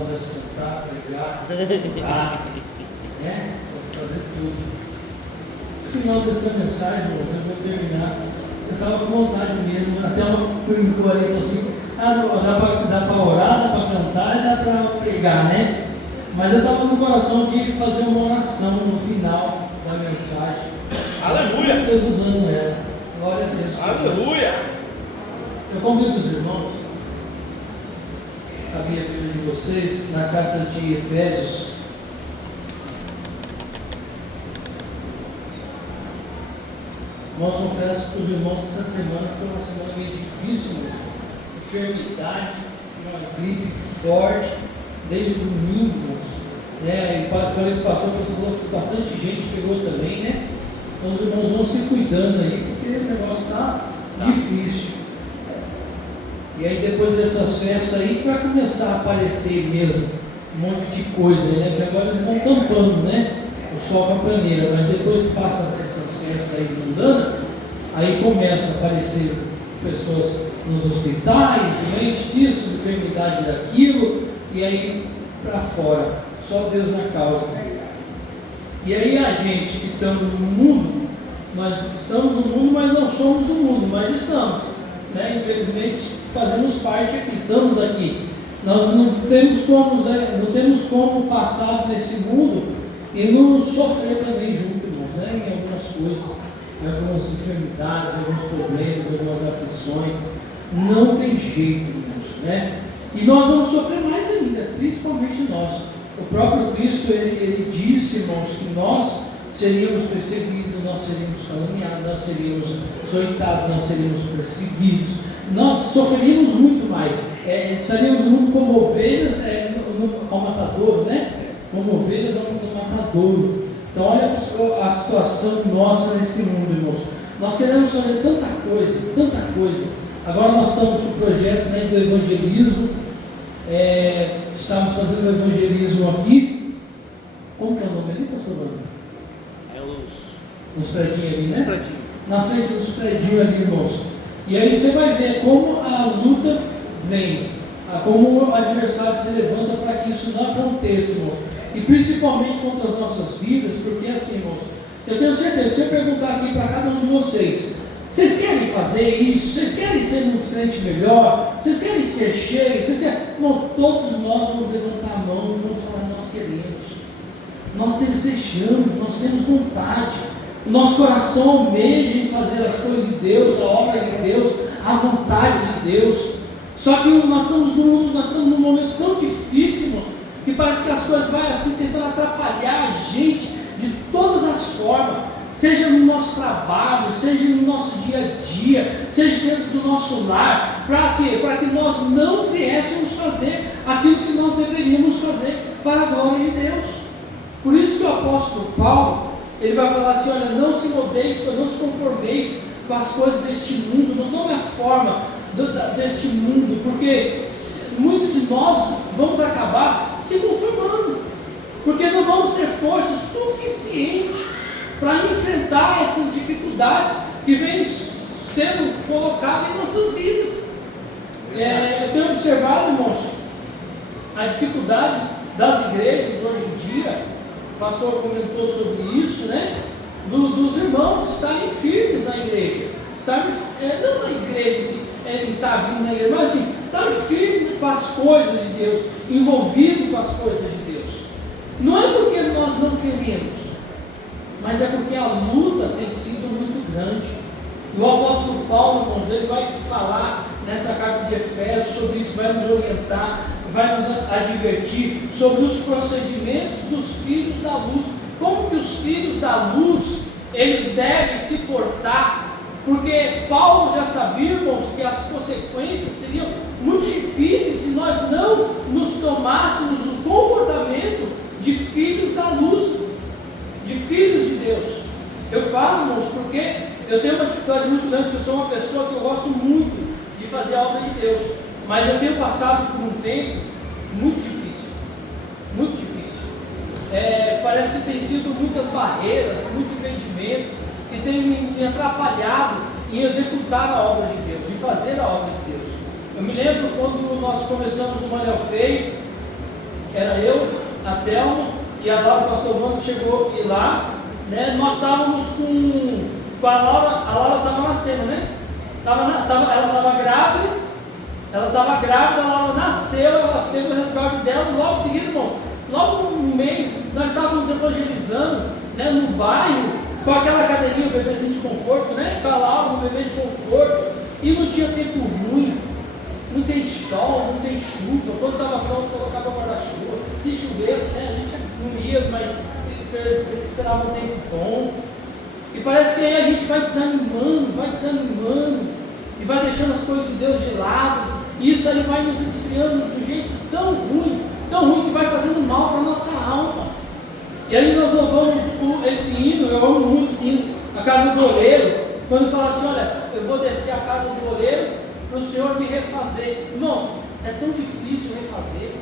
para nós cantar, pregar, orar, né? Fazer tudo. No final dessa mensagem, eu vou terminar. Eu estava com vontade mesmo, até ela perguntou ali assim, dá para orar, dá para cantar e dá para pregar, né? Mas eu estava no coração de fazer uma oração no final da mensagem. Aleluia! Deus usando ela. Glória a Deus. Aleluia! Eu convido os irmãos a abrir a Bíblia de vocês na carta de Efésios. Nós confesso para os irmãos que essa semana foi uma semana meio difícil, enfermidade, uma gripe forte, desde domingo, né? E falei que passou, bastante gente pegou também, né? Então os irmãos vão se cuidando aí, porque o negócio está difícil. E aí depois dessas festas aí vai começar a aparecer mesmo um monte de coisa, né? Que agora eles vão tampando, né? O sol com a peneira, mas depois que passa essas festas aí mudando, aí começa a aparecer pessoas nos hospitais, doentes disso, enfermidade daquilo, e aí para fora, só Deus na causa. E aí a gente que estamos no mundo, nós estamos no mundo, mas não somos do mundo, mas estamos, né? Infelizmente fazemos parte aqui, estamos aqui. Nós não temos como passar nesse mundo e não sofrer também junto, irmãos, né? Em algumas coisas, em algumas enfermidades, alguns problemas, algumas aflições. Não tem jeito, irmãos, né? E nós vamos sofrer mais ainda, principalmente nós. O próprio Cristo, ele disse, irmãos, que nós seríamos perseguidos, nós seríamos caluniados, nós seríamos açoitados, nós seríamos perseguidos, nós sofreríamos muito mais. Estaríamos no mundo como ovelhas ao matadouro, né? Como ovelhas ao matadouro. Então, olha a situação nossa nesse mundo, irmãos. Nós queremos fazer tanta coisa. Agora nós estamos com o projeto, né, do evangelismo. Estamos fazendo o evangelismo aqui. Como que é o nome ali, pastor Bruno? É Nos predinhos ali, né? Na frente dos predinhos ali, irmãos. E aí você vai ver como a luta vem, como o adversário se levanta para que isso não aconteça, irmãos. E principalmente contra as nossas vidas, porque assim, irmãos, eu tenho certeza, se eu perguntar aqui para cada um de vocês querem fazer isso? Vocês querem ser um crente melhor? Vocês querem ser cheios? Não, todos nós vamos levantar a mão e vamos falar, nós queremos. Nós desejamos, nós temos vontade. O nosso coração almeja em fazer as coisas de Deus, a obra de Deus, a vontade de Deus. Só que nós estamos num momento tão difícil, irmãos, que parece que as coisas vão assim tentando atrapalhar a gente de todas as formas. Seja no nosso trabalho, seja no nosso dia a dia, seja dentro do nosso lar. Para quê? Para que nós não viéssemos fazer aquilo que nós deveríamos fazer para a glória de Deus. Por isso que o apóstolo Paulo, ele vai falar assim, olha, não se moldeis, não se conformeis com as coisas deste mundo, não tome a forma deste mundo, porque muitos de nós vamos acabar se conformando, porque não vamos ter força suficiente para enfrentar essas dificuldades que vêm sendo colocadas em nossas vidas. Eu tenho observado, irmãos, a dificuldade das igrejas hoje em dia. O pastor comentou sobre isso, né? Dos irmãos estarem firmes na igreja, não na igreja, assim, ele está vindo na igreja, mas assim, estarem firmes com as coisas de Deus, envolvidos com as coisas de Deus. Não é porque nós não queremos, mas é porque a luta tem sido muito grande. E o apóstolo Paulo, irmãos, ele vai falar nessa carta de Efésios sobre isso, vai nos orientar, vai nos advertir sobre os procedimentos dos filhos da luz, como que os filhos da luz, eles devem se portar, porque Paulo já sabia, irmãos, que as consequências seriam muito difíceis se nós não nos tomássemos o comportamento de filhos da luz, de filhos de Deus. Eu falo, irmãos, porque eu tenho uma dificuldade muito grande, porque eu sou uma pessoa que eu gosto muito de fazer a obra de Deus, mas eu tenho passado por um tempo muito difícil, muito difícil. Parece que tem sido muitas barreiras, muitos impedimentos que têm me atrapalhado em executar a obra de Deus, em fazer a obra de Deus. Eu me lembro quando nós começamos no Manel Feio, Era eu, a Thelma e a Laura, o pastor Wando chegou e lá, né, nós estávamos com a Laura estava nascendo, né? Ela estava grávida, a Laura nasceu, ela teve o resguardo dela, logo em seguida, irmão, logo no mês, nós estávamos evangelizando, né, no bairro, com aquela cadeirinha, o bebezinho de conforto, né? Com a Laura, um bebê de conforto, e não tinha tempo ruim, não tem sol, não tem chuva, quando estava sol, colocava guarda-chuva, se chovesse, né, a gente não ia, mas esperava um tempo bom, e parece que aí a gente vai desanimando, e vai deixando as coisas de Deus de lado, e isso aí vai nos esfriando de um jeito tão ruim que vai fazendo mal para a nossa alma. E aí nós louvamos esse hino, eu amo muito esse hino, a casa do oleiro, quando fala assim, olha, eu vou descer a casa do oleiro para o Senhor me refazer. Irmãos, é tão difícil refazer.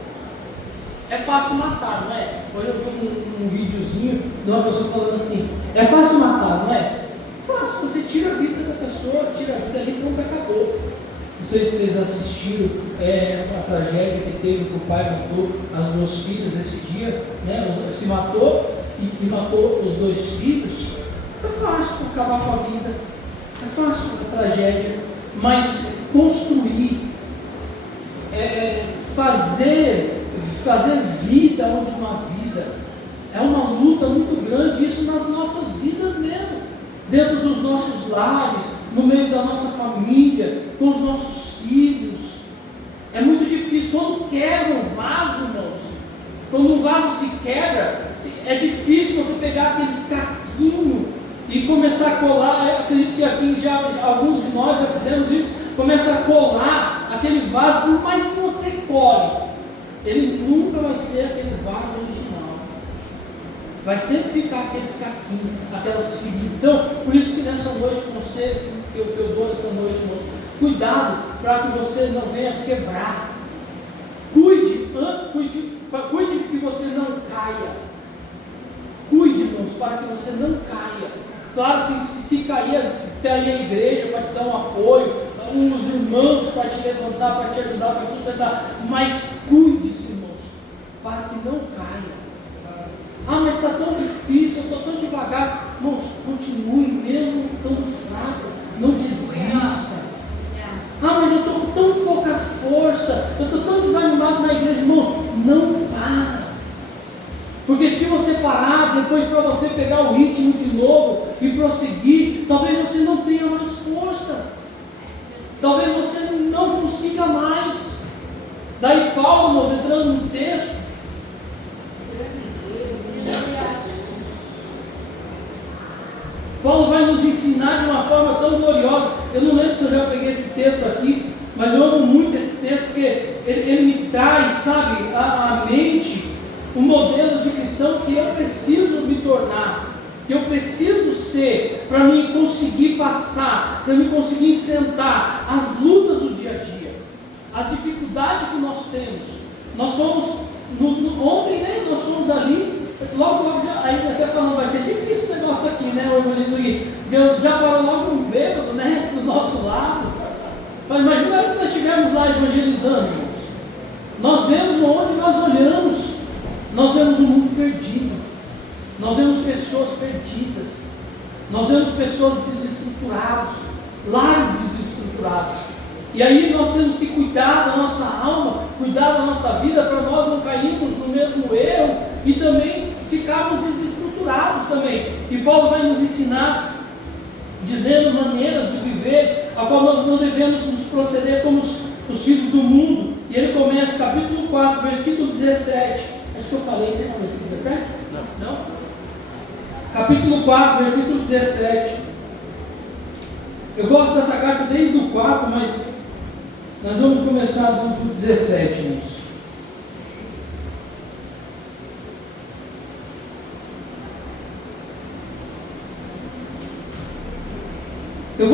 É fácil matar, não é? Hoje eu vi um videozinho de uma pessoa falando assim, é fácil matar, não é? Fácil, você tira a vida da pessoa, tira a vida ali e pronto, acabou. Não sei se vocês assistiram a tragédia que teve, que o pai matou as duas filhas esse dia, né? Se matou e matou os dois filhos. É fácil acabar com a vida, é fácil a tragédia, mas construir, fazer vida onde não há vida, é uma luta muito grande, isso nas nossas vidas mesmo, dentro dos nossos lares, no meio da nossa família, com os nossos filhos. É muito difícil. Quando quebra um vaso, irmãos, quando um vaso se quebra, é difícil você pegar aqueles caquinhos e começar a colar. Eu acredito que aqui alguns de nós já fizemos isso, começa a colar aquele vaso, por mais que você cole, ele nunca vai ser aquele vaso original. Vai sempre ficar aqueles caquinhos, aquelas feridas. Então, por isso que nessa noite, o conselho que eu dou nessa noite, moço, cuidado para que você não venha quebrar. Cuide que você não caia. Cuide, irmãos, para que você não caia. Claro que se cair, tem aí a igreja para te dar um apoio, uns irmãos para te levantar, para te ajudar, para te sustentar. Mas cuide-se, irmãos, para que não caia. Ah, mas está tão difícil, eu estou tão devagar. Irmãos, continue mesmo tão fraco, não desista. Ah, mas eu estou com tão pouca força, eu estou tão desanimado na igreja. Irmãos, não para. Porque se você parar, depois para você pegar o ritmo de novo e prosseguir, talvez você não tenha mais força. Talvez você não consiga mais. Daí Paulo, irmãos, entrando no texto, Paulo vai nos ensinar de uma forma tão gloriosa. Eu não lembro se eu já peguei esse texto aqui, mas eu amo muito esse texto, porque ele me traz, sabe, à mente um modelo de cristão que eu preciso me tornar, que eu preciso ser, para me conseguir passar, para me conseguir enfrentar as lutas do dia a dia, as dificuldades que nós temos. Nós fomos, ontem, né, nós fomos ali, logo, ainda até falando, vai ser difícil o negócio aqui, né, o evangelho, Deus já parou logo um bêbado, né, do nosso lado. Mas imagina que nós estivermos lá evangelizando, irmãos. Nós vemos onde nós olhamos, nós vemos um mundo perdido, nós vemos pessoas perdidas, nós vemos pessoas desestruturadas, lares desestruturados. E aí nós temos que cuidar da nossa alma, cuidar da nossa vida, para nós não cairmos no mesmo erro e também ficarmos desestruturados também. E Paulo vai nos ensinar, dizendo maneiras de viver, a qual nós não devemos nos proceder como os filhos do mundo. E ele começa, capítulo 4, versículo 17. Acho que eu falei, né? Versículo 17? Não? Capítulo 4, versículo 17. Eu gosto dessa carta desde o 4, mas nós vamos começar do 17, irmãos. Eu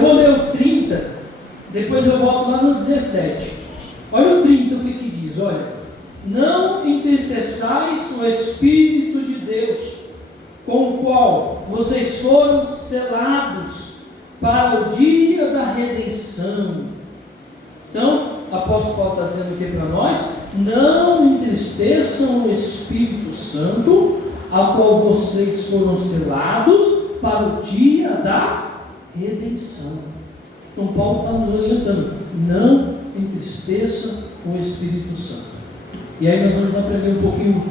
vou ler o 30, depois eu volto lá no 17. Olha o 30, o que diz, olha. Não entristeçais o Espírito de Deus, com o qual vocês foram selados para o dia da redenção. Então, o apóstolo Paulo está dizendo aqui para nós, não entristeçam o Espírito Santo, a qual vocês foram selados para o dia da redenção. Então Paulo está nos orientando, não entristeça o Espírito Santo. E aí nós vamos aprender um pouquinho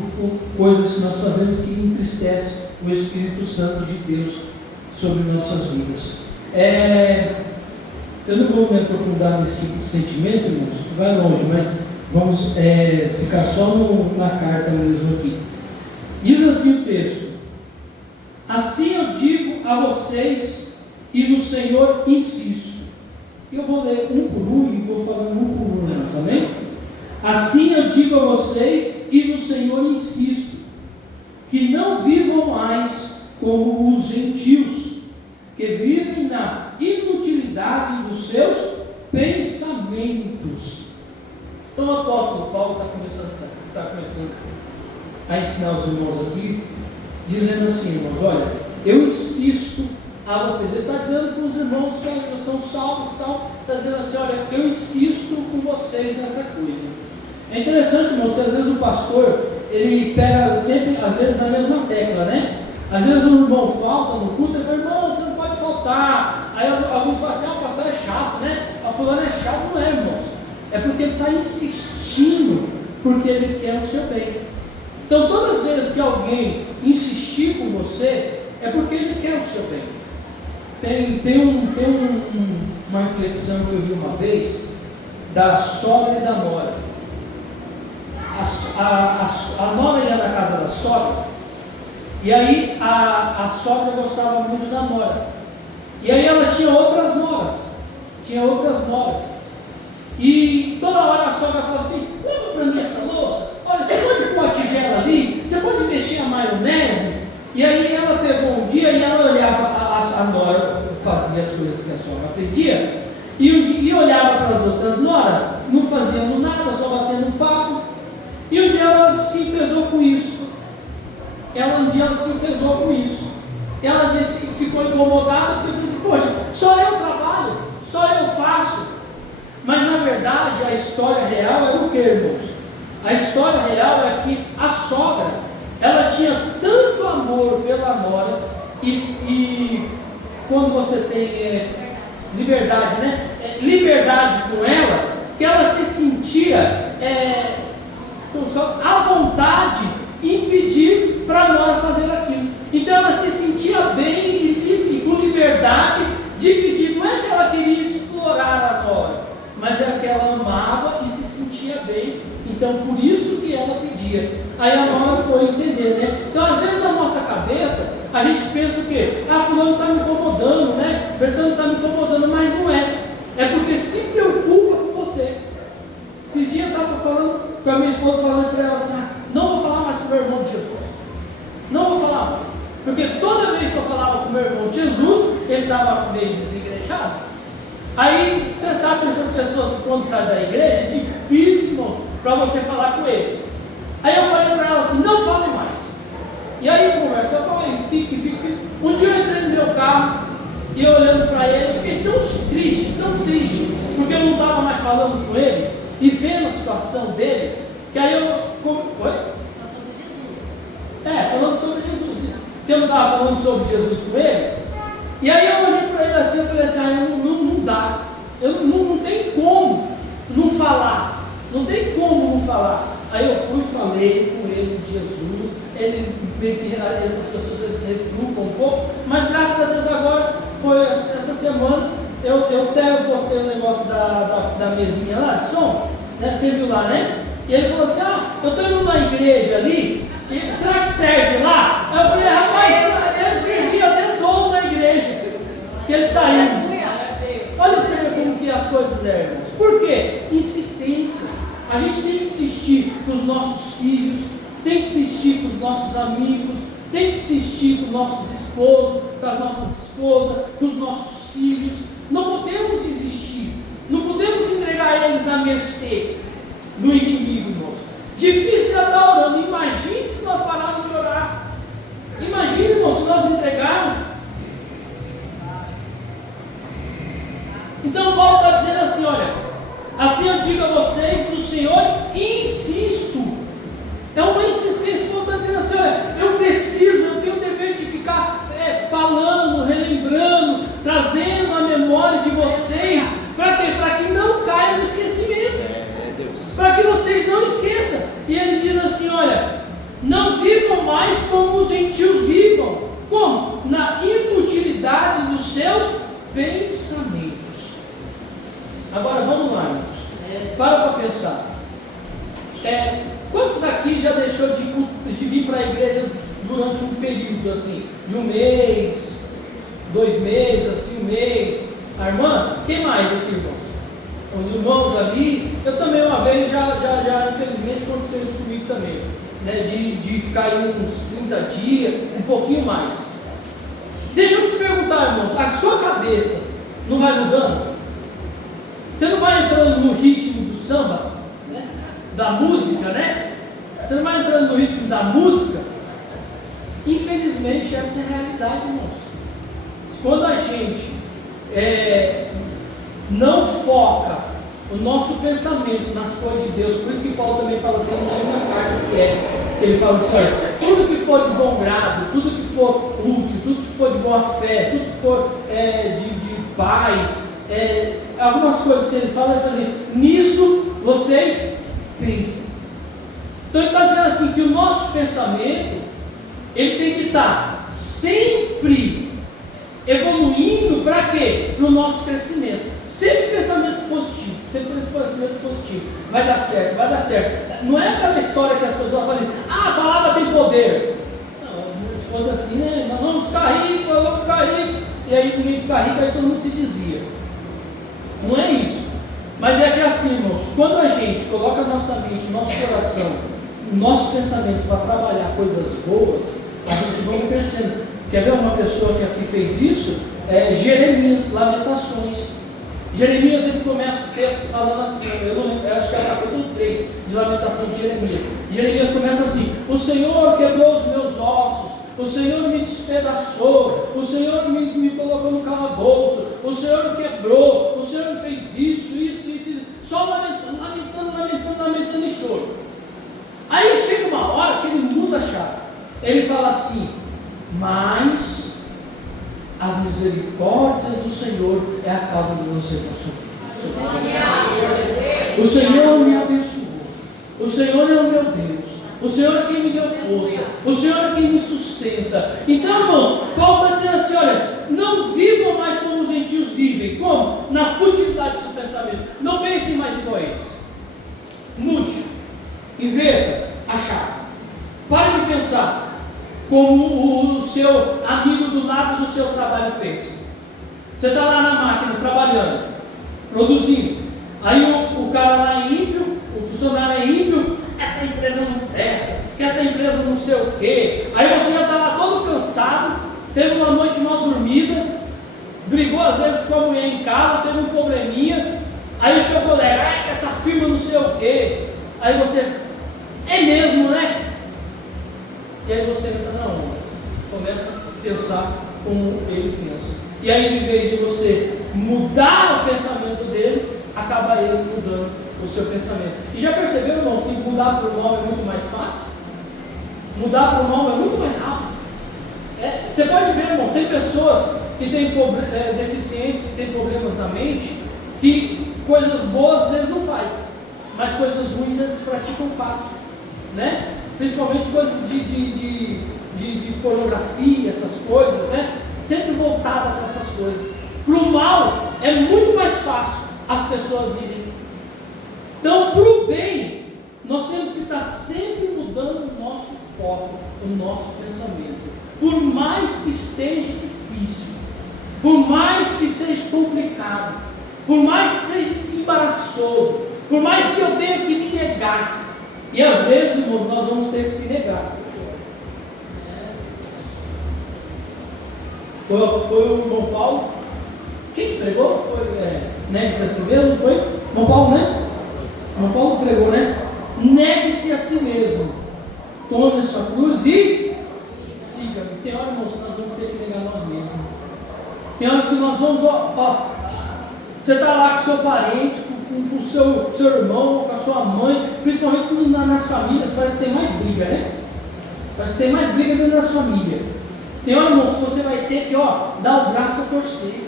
coisas que nós fazemos que entristecem o Espírito Santo de Deus sobre nossas vidas. Eu não vou me aprofundar nesse tipo de sentimento, irmãos, vai longe, mas vamos ficar só na carta mesmo aqui. Diz assim o texto: assim eu digo a vocês e no Senhor insisto. Eu vou ler um por um e vou falando um por um, irmãos, amém? Assim eu digo a vocês e no Senhor insisto, que não vivam mais como os gentios, que vivem na inutilidade dos seus pensamentos. Então o apóstolo Paulo está começando a ensinar os irmãos aqui, dizendo assim, irmãos, olha, eu insisto a vocês. Ele está dizendo para os irmãos que são salvos e tal, está dizendo assim, olha, eu insisto com vocês nessa coisa. É interessante, irmãos, que às vezes o pastor, ele pega sempre, às vezes, na mesma tecla, né? Às vezes o irmão falta no culto, ele fala, irmão, você não pode faltar. Aí alguns falam assim, o pastor é chato, né? A fulano é chato, não é, irmãos? É porque ele está insistindo, porque ele quer o seu bem. Então, todas as vezes que alguém insistir com você, é porque ele quer o seu bem. Tem uma reflexão que eu vi uma vez, da sogra e da nora. A nora ia na casa da sogra, e aí a sogra gostava muito da nora. E aí ela tinha outras noras. E toda hora a sogra falava assim, leva para mim essa louça, olha, você pode pôr a tigela ali, você pode mexer a maionese. E aí ela pegou um dia e ela olhava, a nora fazia as coisas que a sogra pedia, e olhava para as outras noras, não fazendo nada, só batendo papo. E um dia ela se enfesou com isso. Ela disse, ficou incomodada, porque disse, poxa, só eu trabalho, só eu faço. Mas na verdade a história real é o que, irmãos? A história real é que a sogra, ela tinha tanto amor pela nora, e quando você tem liberdade, né? Liberdade com ela, que ela se sentia à vontade em pedir para a nora fazer aquilo. Então ela se sentia bem e com liberdade de pedir. Não é que ela queria explorar a nora, mas é que ela amava e se sentia bem. Então por isso que ela pedia. Aí a nora foi entender, né? Então às vezes na nossa cabeça a gente pensa o quê? Fulano está me incomodando, né? Bertano está me incomodando, mas não é. É porque se preocupa com você. Esses dias eu estava falando com a minha esposa, falando para ela assim, não vou falar mais com o meu irmão de Jesus. Não vou falar mais. Porque toda vez que eu falava com o meu irmão de Jesus, ele estava meio desigrejado. Aí você sabe que essas pessoas que quando saem da igreja, é difícil para você falar com eles. Aí eu falei para ela assim, não fale mais. E aí conversa, eu falei, fica. Um dia eu entrei no meu carro e eu olhando para ele, eu fiquei tão triste, porque eu não estava mais falando com ele e vendo a situação dele, que aí eu... Oi? Falando sobre Jesus. Que eu não estava falando sobre Jesus com ele. E aí eu olhei para ele assim, eu falei assim, não dá. Não tem como não falar. Não tem como não falar. Aí eu fui e falei com ele de Jesus. Ele meio que essas pessoas eles se retrupam um pouco. Mas graças a Deus agora, foi essa semana, eu até postei um negócio da mesinha lá de som. Né? Você viu lá, né? E ele falou assim, eu estou indo numa igreja ali, será que serve lá? Aí eu falei, rapaz, deve servir até dono na igreja, que ele está indo. Olha você ver como que as coisas irmãos. Por quê? Insistência. A gente tem que insistir com os nossos filhos, tem que insistir com os nossos amigos, tem que insistir com os nossos esposos, com as nossas esposas, com os nossos filhos. Não podemos desistir. Não podemos entregar eles à mercê do inimigo, irmãos. Difícil já estar orando. Imagine se nós pararmos de orar. Imagine, irmãos, se nós entregarmos. Então Paulo está dizendo assim, olha, assim eu digo a vocês no Senhor, insisto. É uma insistência. Paulo está dizendo assim: olha, eu tenho o dever de ficar falando, relembrando, trazendo a memória de vocês. Para quê? Para que não caia no esquecimento. Para que vocês não esqueçam. E ele diz assim: olha, não vivam mais como os gentios vivam. Como? Na inutilidade dos seus pensamentos. Agora vamos lá, irmãos. Para pensar. Quantos aqui já deixou de vir para a igreja durante um período assim, de um mês, 2 meses, assim, 1 mês? A irmã? Quem mais aqui, irmãos? Os irmãos ali. Eu também uma vez já infelizmente aconteceu isso comigo também, né? De ficar aí uns 30 dias, um pouquinho mais. Deixa eu te perguntar, irmãos, a sua cabeça não vai mudando? Você não vai entrando no ritmo do samba, né? Da música, né? Você não vai entrando no ritmo da música? Infelizmente essa é a realidade, irmãos. Quando a gente não foca o nosso pensamento nas coisas de Deus, por isso que Paulo também fala assim na mesma carta que ele fala assim: tudo que for de bom grado, tudo que for útil, tudo que for de boa fé, tudo que for de paz, algumas coisas que ele fala, ele fala assim: nisso vocês pensam. Então ele está dizendo assim que o nosso pensamento ele tem que estar sempre evoluindo para quê? Para o nosso crescimento. Sempre pensamento positivo, sempre pensamento positivo. Vai dar certo, vai dar certo. Não é aquela história que as pessoas falam: a palavra tem poder. Não, se fosse assim, né? Nós vamos ficar ricos, nós vamos ficar ricos. E aí ninguém fica rico, aí todo mundo se desvia. Não é isso. Mas é que assim, irmãos, quando a gente coloca a nossa mente, nosso coração, o nosso pensamento para trabalhar coisas boas, a gente vai crescendo. Quer ver uma pessoa que aqui fez isso? Jeremias, Lamentações. Jeremias, ele começa o texto falando assim, eu acho que é o capítulo 3 de Lamentação de Jeremias. Jeremias começa assim: o Senhor quebrou os meus ossos, o Senhor me despedaçou, o Senhor me colocou no calabouço, o Senhor me quebrou, o Senhor me fez isso, só lamentando e choro. Aí chega uma hora que ele muda a chave, ele fala assim: mas as misericórdias do Senhor é a causa do meu sofrimento. O Senhor me abençoou, o Senhor é o meu Deus, o Senhor é quem me deu força, o Senhor é quem me sustenta. Então, irmãos, Paulo está dizendo assim: olha, não vivam mais como os gentios vivem. Como? Na futilidade dos seus pensamentos. Não pensem mais igual a eles. Mude, inverta a chave. Pare de pensar como o seu amigo do lado do seu trabalho pensa. Você está lá na máquina trabalhando, produzindo. Aí o cara lá é ímpio, o funcionário é ímpio: essa empresa não presta, que essa empresa não sei o quê. Aí você já está lá todo cansado, teve uma noite mal dormida, brigou às vezes com a mulher em casa, teve um probleminha. Aí o seu colega: essa firma não sei o quê. Aí você: é mesmo, né? E aí você entra na onda, começa a pensar como ele pensa. E aí, em vez de você mudar o pensamento dele, acaba ele mudando o seu pensamento. E já perceberam, irmãos, que mudar para o mal é muito mais fácil? Mudar para o mal é muito mais rápido. Você pode ver, irmãos, tem pessoas que têm deficientes, que têm problemas na mente, que coisas boas às vezes não faz, mas coisas ruins eles praticam fácil, né? Principalmente coisas de pornografia, essas coisas, né? Sempre voltada para essas coisas. Para o mal é muito mais fácil as pessoas irem. Então, para o bem, nós temos que estar sempre mudando o nosso foco, o nosso pensamento. Por mais que esteja difícil, por mais que seja complicado, por mais que seja embaraçoso, por mais que eu tenha que me negar. E às vezes, irmãos, nós vamos ter que se negar. Foi o irmão Paulo. Quem pregou? Foi, negue-se a si mesmo, foi? Irmão Paulo, né? Irmão Paulo pregou, né? Negue-se a si mesmo. Tome a sua cruz e siga-me. Tem horas, irmãos, que nós vamos ter que negar nós mesmos. Tem horas que nós vamos, Você está lá com seu parente, com o seu irmão, com a sua mãe, principalmente nas famílias, parece que tem mais briga, né? Parece que tem mais briga dentro da família. Tem hora, irmãos, que você vai ter que dar o braço a torcer.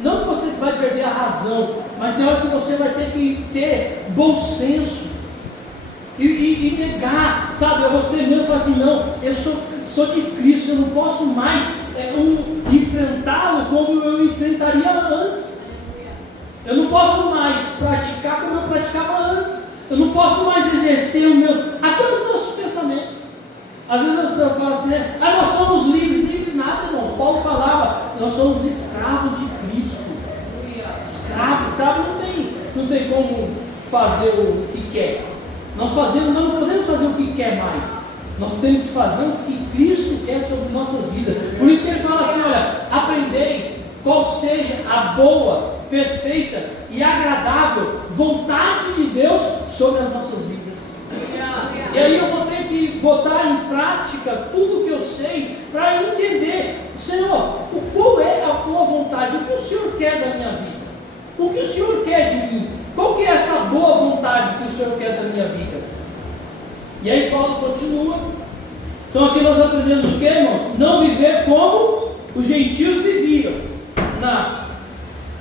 Não que você vai perder a razão, mas tem hora que você vai ter que ter bom senso e negar, sabe? Você mesmo fala assim, não, eu sou de Cristo, eu não posso mais enfrentá-lo como eu enfrentaria antes. Eu não posso mais praticar como eu praticava antes. Eu não posso mais exercer até o nosso pensamento. Às vezes as pessoas falam assim, né? Nós somos livres nada, irmãos. Paulo falava, nós somos escravos de Cristo. Escravo não tem como fazer o que quer. Nós não podemos fazer o que quer mais. Nós temos que fazer o que Cristo quer sobre nossas vidas. Por isso que ele fala assim, olha, aprendei qual seja a boa, perfeita e agradável vontade de Deus sobre as nossas vidas. E aí eu vou ter que botar em prática tudo que eu sei para entender, Senhor, qual é a tua vontade, o que o Senhor quer da minha vida, o que o Senhor quer de mim, qual que é essa boa vontade que o Senhor quer da minha vida. E aí Paulo continua. Então aqui nós aprendemos o que, irmãos? Não viver como os gentios viviam, na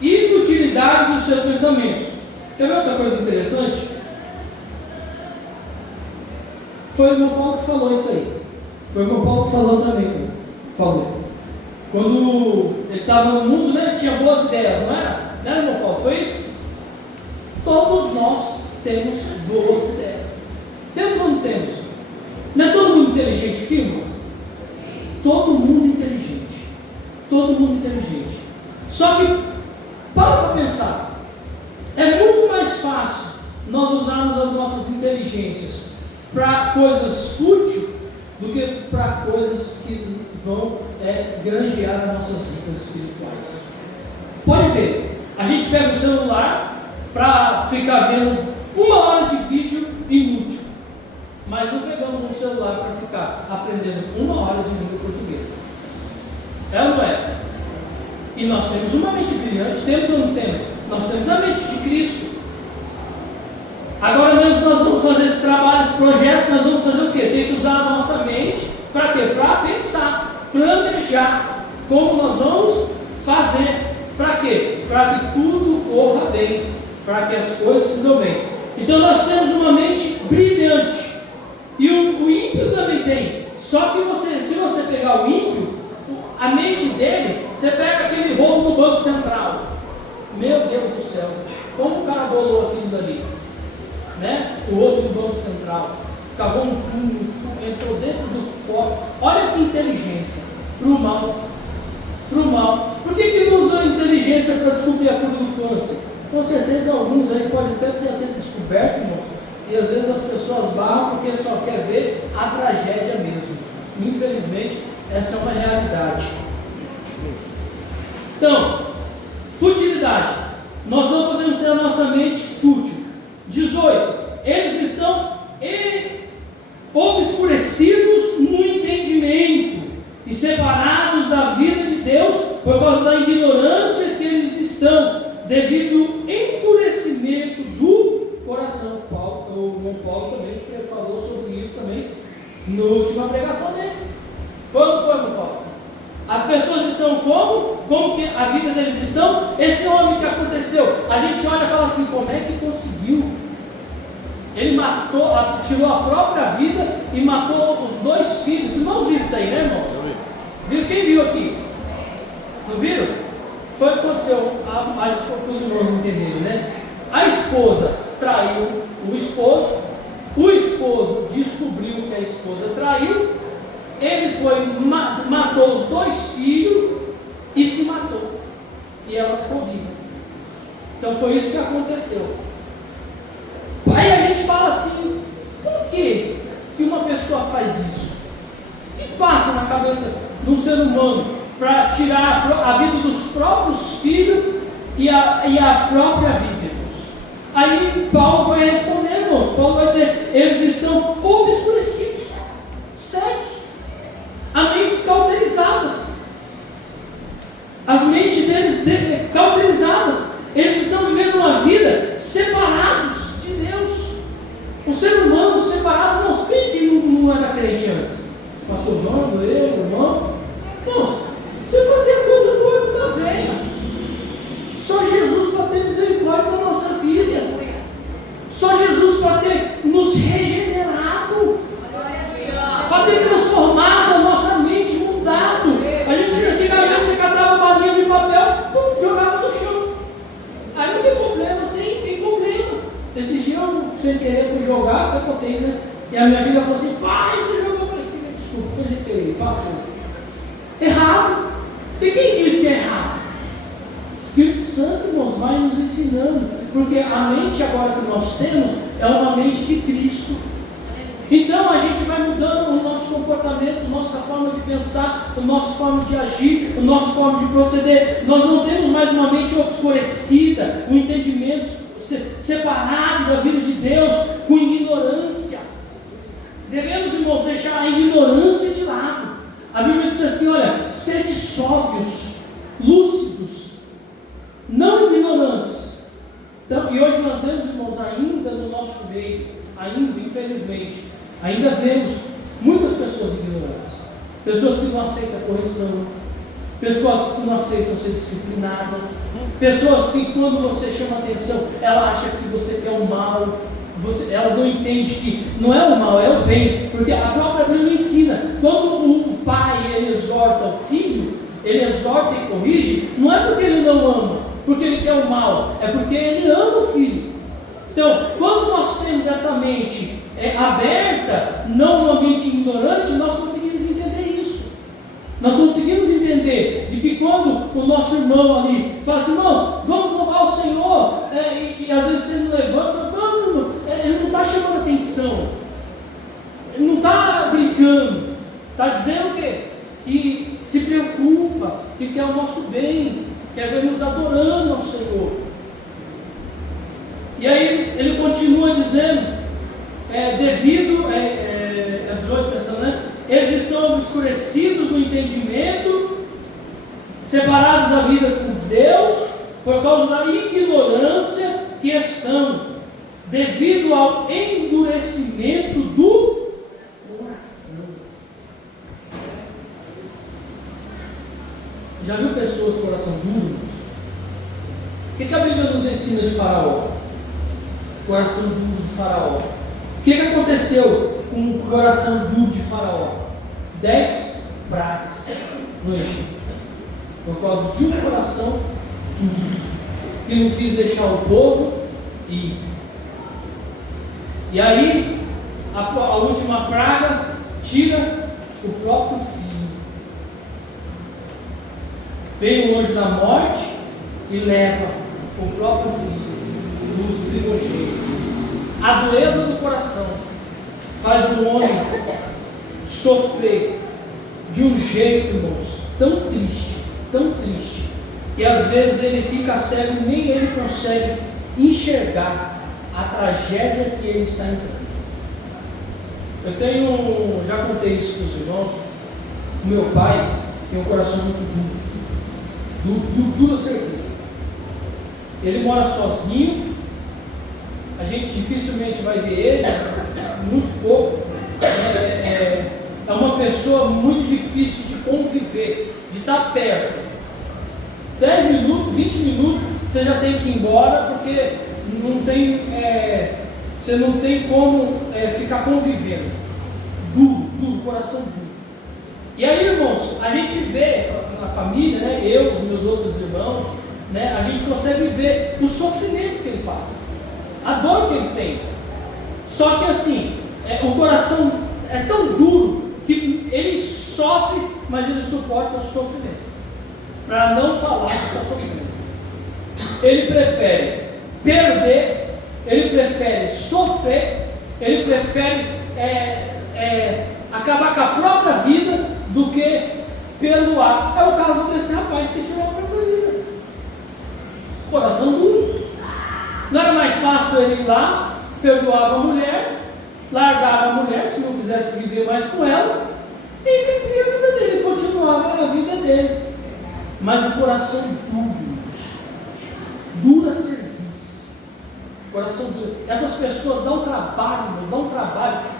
inutilidade dos seus pensamentos. Quer ver outra coisa interessante? Foi o irmão Paulo que falou isso aí. Foi o irmão Paulo que falou também. Quando ele estava no mundo, né, tinha boas ideias, não era? Né, irmão Paulo? Foi isso? Todos nós temos boas ideias. Temos ou não temos? Não é todo mundo inteligente aqui, irmãos? Todo mundo inteligente. Todo mundo inteligente. Só que, para pensar, é muito mais fácil nós usarmos as nossas inteligências para coisas fúteis do que para coisas que vão granjear as nossas vidas espirituais. Pode ver, a gente pega o celular para ficar vendo 1 hora de vídeo inútil, mas não pegamos um celular para ficar aprendendo 1 hora de língua portuguesa. É ou não é? E nós temos uma mente brilhante, temos ou não temos? Nós temos a mente de Cristo. Agora mesmo nós vamos fazer esse trabalho, esse projeto, nós vamos fazer o quê? Tem que usar a nossa mente para quê? Para pensar, planejar como nós vamos fazer. Para quê? Para que tudo corra bem, para que as coisas se dão bem. Então nós temos uma mente brilhante. E o ímpio também tem. Só que se você pegar o ímpio, a mente dele, você pega aquele rolo do Banco Central. Meu Deus do céu, como o cara bolou aquilo dali? Né? O rolo do Banco Central. Cavou um túnel, entrou dentro do cofre. Olha que inteligência. Para o mal. Para o mal. Por que não usou a inteligência para descobrir a cura do câncer? Com certeza alguns aí podem até ter descoberto, irmãos. E às vezes as pessoas barram porque só quer ver a tragédia mesmo. Infelizmente, essa é uma realidade. Então, futilidade. Nós não podemos ter a nossa mente fútil. 18. Eles estão obscurecidos no entendimento e separados da vida de Deus por causa da ignorância que eles estão, devido ao endurecimento do coração. O irmão Paulo também falou sobre isso também na última pregação dele. Foi ou não foi, irmão Paulo? As pessoas estão como que a vida deles estão? Esse homem que aconteceu, a gente olha e fala assim, como é que conseguiu? Ele tirou a própria vida e matou os 2 filhos. Os irmãos viram isso aí, né, irmãos? Viram? Quem viu aqui? Não viram? Foi o que aconteceu, para os irmãos entenderem, né? A esposa traiu o esposo descobriu que a esposa traiu, ele matou os 2 filhos e se matou. E ela ficou viva. Então foi isso que aconteceu. Aí a gente fala assim, por que uma pessoa faz isso? O que passa na cabeça de um ser humano para tirar a vida dos próprios filhos e a própria vida? Aí Paulo vai responder, irmãos. Paulo vai dizer, eles estão obscurecidos, cegos, a mentes cauterizadas. As mentes deles cauterizadas. vida separados de Deus. Um ser humano separado, não, quem não era crente antes? Pastor João, eu, irmão. Não, você fazia coisa do olho da velha. Só Jesus para ter misericórdia da nossa vida. Só Jesus para ter nos regenerado. Para ter transformado a nossa mente, mudado. A gente antigamente você catava balinha de papel, jogava no chão. Aí não tem problema, tem problema. Esse dia eu, sem querer, fui jogar, até contei, né? E a minha filha falou assim: pai, você jogou? Eu falei: filha, desculpa, foi sem querer, passou. Errado. E quem disse que é errado? O Espírito Santo, irmãos, vai nos ensinando. Porque a mente agora que nós temos é uma mente de Cristo. Então a gente vai mudando o nosso comportamento, a nossa forma de pensar, a nossa forma de agir, a nossa forma de proceder. Nós não temos mais uma mente obscurecida, um entendimento separado da vida de Deus, com ignorância. Devemos, irmãos, deixar a ignorância de lado. A Bíblia diz assim: olha, sede sóbrios, lúcidos, não ignorantes. Então, e hoje nós vemos, irmãos, ainda no nosso meio, ainda, infelizmente, ainda vemos muitas pessoas ignorantes, pessoas que não aceitam a correção, pessoas que não aceitam ser disciplinadas, pessoas que quando você chama atenção, ela acha que você quer o mal, elas não entendem que não é o mal, é o bem, porque a própria Bíblia ensina, quando o pai ele exorta o filho, ele exorta e corrige, não é porque ele não ama, porque ele quer o mal, é porque ele ama o filho. Então, quando nós temos essa mente aberta, não uma mente ignorante, nós conseguimos entender isso. Nós conseguimos entender de que quando o nosso irmão ali fala assim: irmãos, vamos louvar o Senhor, e às vezes você não levanta, fala: vamos, irmão, ele não está chamando atenção, ele não está brincando, está dizendo o quê? Que se preocupa, que quer o nosso bem, quer ver nos adorando ao Senhor. E aí ele continua dizendo, devido, 18 pensando, né? Eles estão obscurecidos no entendimento, separados da vida com Deus, por causa da ignorância que estão, devido ao endurecimento do coração. Já viu pessoas com coração duro? O que a Bíblia nos ensina de Faraó? Coração duro de Faraó. O que aconteceu com o coração duro de Faraó? 10 pragas no Egito, por causa de um coração duro, que não quis deixar o povo ir. E aí, a última praga tira o próprio filho. Vem o anjo da morte e leva o próprio filho, dos primogênitos. A dureza do coração faz o homem sofrer de um jeito, irmãos, tão triste, que às vezes ele fica cego e nem ele consegue enxergar a tragédia que ele está entrando. Eu já contei isso para os irmãos, o meu pai tem um coração muito duro a certeza. Ele mora sozinho, a gente dificilmente vai ver ele, muito pouco. É uma pessoa muito difícil de conviver, de estar perto. 10 minutos, 20 minutos, você já tem que ir embora, porque não tem, você não tem como ficar convivendo. Duro, coração duro. E aí, irmãos, a gente vê na família, né, eu, os meus outros irmãos, né, a gente consegue ver o sofrimento que ele passa, a dor que ele tem. Só que assim, o coração é tão duro que ele sofre, mas ele suporta o sofrimento, para não falar que está sofrendo. Ele prefere perder, ele prefere sofrer, ele prefere acabar com a própria vida do que perdoar. É o caso desse rapaz que tirou a própria vida. Coração duro. Não era mais fácil ele ir lá, perdoava a mulher, largava a mulher, se não quisesse viver mais com ela, e vivia a vida dele, continuava a vida dele. Mas o coração duro a serviço. coração duro. Essas pessoas dão trabalho,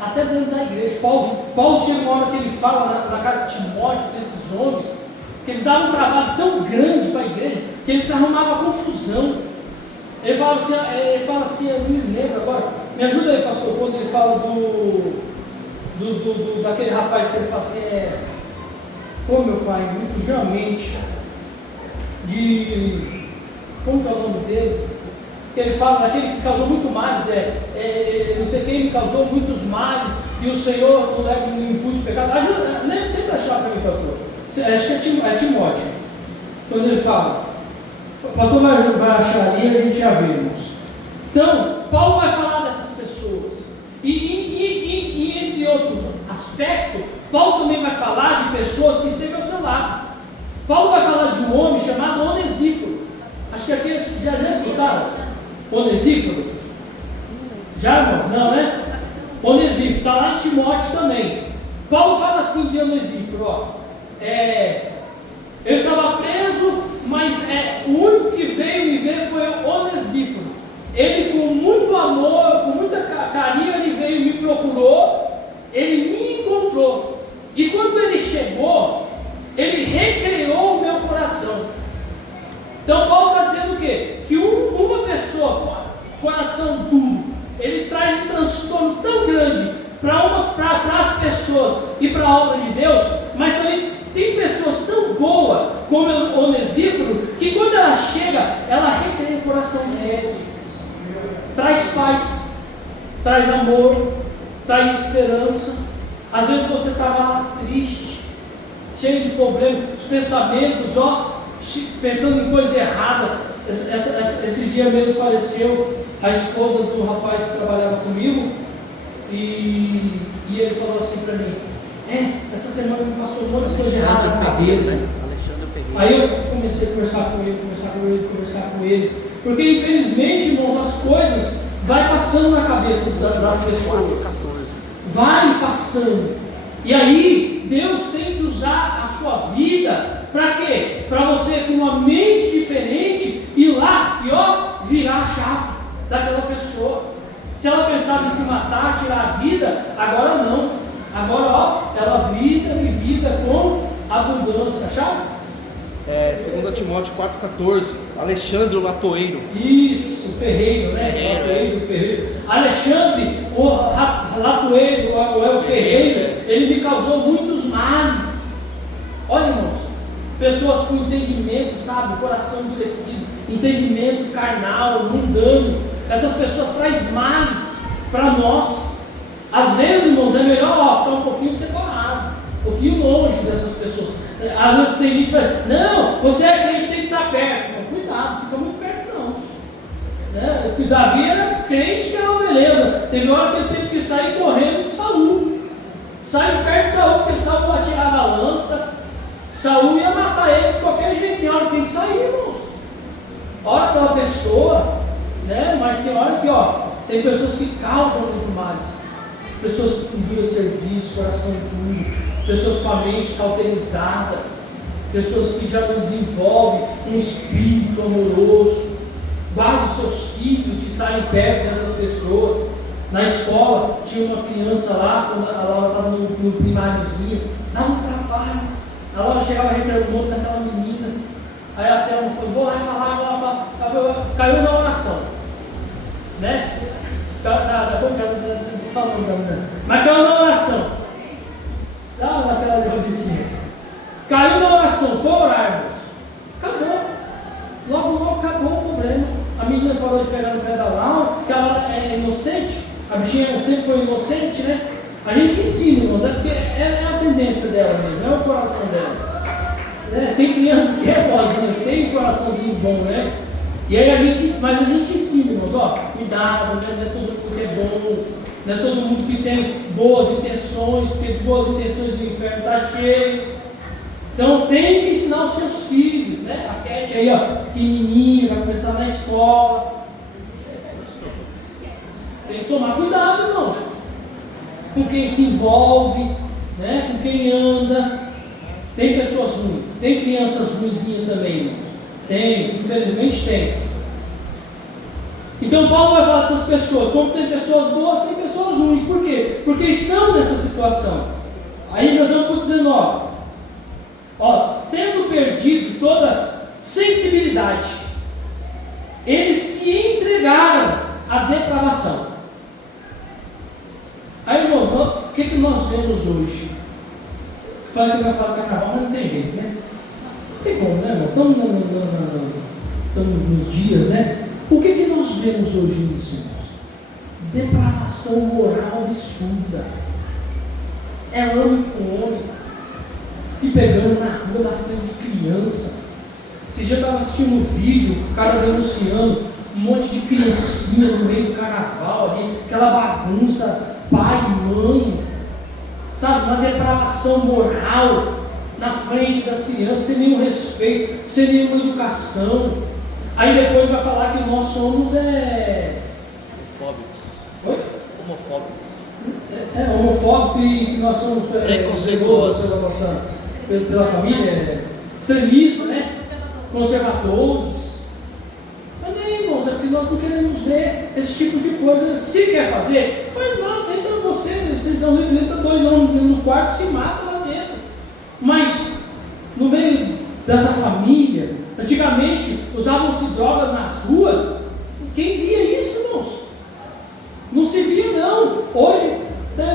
até dentro da igreja. Paulo chega uma hora que ele fala na carta de Timóteo, desses homens, que eles davam um trabalho tão grande para a igreja, que eles arrumavam confusão. Ele fala assim, eu não me lembro agora, me ajuda aí, pastor, quando ele fala daquele rapaz que ele fala assim, meu pai, me fugiu a mente, como que é o nome dele? Que ele fala daquele que causou muito males, não sei quem me causou muitos males, e o Senhor não leva no impulso de pecado. Nem tenta achar para mim, pastor. Acho que é Timóteo, quando ele fala. O pastor vai achar ali e a gente já vê, irmãos. Então, Paulo vai falar dessas pessoas. E entre outros aspectos, Paulo também vai falar de pessoas que esteve ao seu lado. Paulo vai falar de um homem chamado Onesíforo. Acho que aqui já escutaram. Onesíforo? Já, irmão? Não, né? Onesíforo, está lá em Timóteo também. Paulo fala assim de Onesíforo, eu estava preso, mas o único que veio me ver foi Onesíforo. Ele, com muito amor, com muita carinho, ele veio e me procurou, ele me encontrou. E quando ele chegou, ele recreou o meu coração. Então Paulo está dizendo o quê? Que uma pessoa com coração duro, ele traz um transtorno tão grande para as pessoas e para a obra de Deus, mas também tem pessoas tão boas como o Onesíforo, que quando ela chega, ela recreia o coração dos outros, traz paz, traz amor, traz esperança. Às vezes você estava lá triste, cheio de problemas, os pensamentos, pensando em coisa errada. Esse dia mesmo faleceu a esposa do rapaz que trabalhava comigo, e ele falou assim para mim, essa semana me passou um monte de coisa errada na cabeça. Aí eu comecei a conversar com ele, porque infelizmente, irmãos, as coisas vai passando na cabeça das pessoas, vai passando, e aí Deus tem que usar a sua vida para quê? Para você, com uma mente diferente, ir lá e virar a chave daquela pessoa. Se ela pensava em se matar, tirar a vida, agora não. Agora, ela vida com abundância. Acharam? 2 Timóteo 4,14, Alexandre o Latoeiro. Isso, ferreiro, né? Ferreiro. Alexandre, o Latoeiro, o ferreiro, ele me causou muitos males. Olha, irmãos, pessoas com entendimento, sabe, coração endurecido, entendimento carnal, mundano, essas pessoas trazem males para nós. Às vezes, irmãos, é melhor ficar um pouquinho separado, um pouquinho longe dessas pessoas. Às vezes tem gente que fala, não, você é crente, tem que estar perto. Não, cuidado, fica muito perto não, né? Davi era crente, que era uma beleza. Teve hora que ele teve que sair correndo de Saul, sair de perto de Saul, porque Saul atirava a lança, Saul ia matar ele de qualquer jeito. Tem hora que tem que sair, irmãos. Ora pela pessoa, né? Mas tem hora que tem pessoas que causam muito males, pessoas com duro serviço, coração duro, pessoas com a mente cauterizada, pessoas que já não desenvolvem um espírito amoroso. Guarde os seus filhos de estarem perto dessas pessoas. Na escola tinha uma criança lá, quando a Laura estava no primáriozinho, dava um trabalho. A Laura chegava reclamando muito daquela menina. Aí a Thelma falou, vou lá falar, caiu na oração, né? Mas caiu na oração. Dá naquela vizinha. Caiu na oração, foi orar, irmãos. Acabou. Logo acabou o problema. A menina parou de pegar no pé da Laura, que ela é inocente. A bichinha sempre foi inocente, né? A gente ensina, irmãos, porque é a tendência dela mesmo, é o coração dela. Né? Tem criança que é boazinha, tem um coraçãozinho bom, né? E aí a gente ensina, irmãos, cuidado, né? Não é todo mundo que é bom, não é todo mundo que tem boas intenções, porque de boas intenções o inferno está cheio. Então tem que ensinar os seus filhos, né? A Cat aí, pequenininha, vai começar na escola. Tem que tomar cuidado, irmãos, com quem se envolve, né? Com quem anda. Tem pessoas ruins, tem crianças ruinzinhas também, irmãos. Tem, infelizmente tem. Então Paulo vai falar dessas pessoas, como tem pessoas boas, tem pessoas ruins. Por quê? Porque estão nessa situação. Aí nós vamos para o 19. Tendo perdido toda sensibilidade, eles se entregaram à depravação. Aí, irmãos, o que nós vemos hoje? Falei que eu ia falar carnaval, mas não tem jeito, né? Não tem como, né, irmão? Estamos nos dias, né? O que nós vemos hoje nisso, irmãos? Depravação moral absurda. É homem com homem se pegando na rua na frente de criança. Esse dia eu estava assistindo um vídeo, o cara denunciando um monte de criancinha no meio do carnaval ali, aquela bagunça, pai e mãe, sabe, uma depravação moral na frente das crianças, sem nenhum respeito, sem nenhuma educação. Aí depois vai falar que nós somos homofóbicos. Oi? Homofóbicos. Homofóbicos e que nós somos preconceituosos pela família, extremistas, né? Conservadores. Mas nem, irmãos, é porque nós não queremos ver esse tipo de coisa. Se quer fazer, faz lá, entra vocês são entra dois no quarto, se mata lá dentro. Mas no meio da família, antigamente usavam-se drogas nas ruas. Quem via isso, irmãos? Não se via, não. Hoje,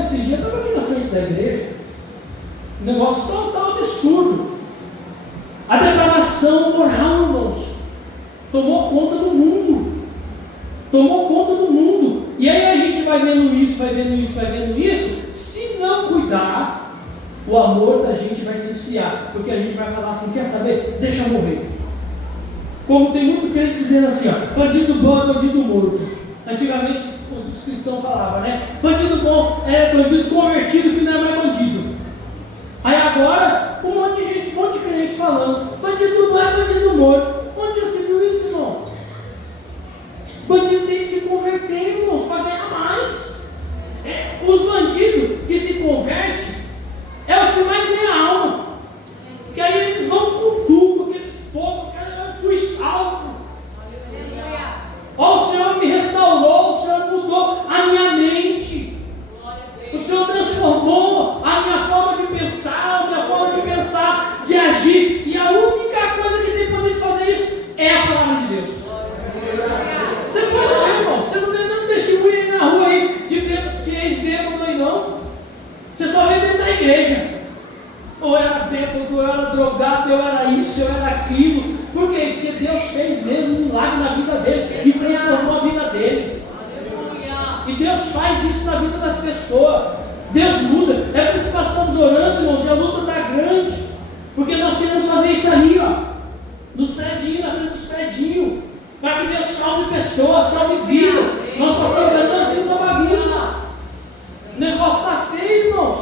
esse dia eu estava aqui na frente da igreja. O negócio está absurdo. A depravação moral, irmãos, tomou conta do mundo. Tomou conta do mundo. E aí a gente vai vendo isso. Se não cuidar, o amor da gente vai se esfriar. Porque a gente vai falar assim, quer saber? Deixa eu morrer. Como tem muito crente dizendo assim, bandido bom é bandido morto. Antigamente os cristãos falavam, né? Bandido bom é bandido convertido que não é mais bandido. Aí agora, um monte de gente, um monte de crente falando, bandido bom é bandido morto. Onde já se viu isso, irmão? Bandido tem que se converter, irmãos, para ganhar mais. Os bandidos que se convertem é os que mais ganham a alma. Porque aí eles vão com tudo, aquele fogo, eu fui salvo. Ó, o Senhor me restaurou, o Senhor mudou a minha mente. O Senhor transformou a minha forma de pensar, de agir. E a única coisa que tem poder de fazer isso é a palavra de Deus. Você pode ver, irmão, você não vê nenhum testemunho aí na rua aí de ex-bêbado aí não. Você só vê dentro da igreja. Ou era bêbado, ou era drogado, eu era isso, eu era aquilo. Por quê? Porque Deus fez mesmo um milagre na vida dele e transformou a vida dele. E Deus faz isso na vida das pessoas. Deus muda. É por isso que nós estamos orando, irmãos, e a luta está grande. Porque nós queremos fazer isso ali, nos predinhos, na frente dos predinhos. Para que Deus salve pessoas, salve vidas. Nós passamos ali, nós vimos a bagunça. O negócio está feio, irmãos.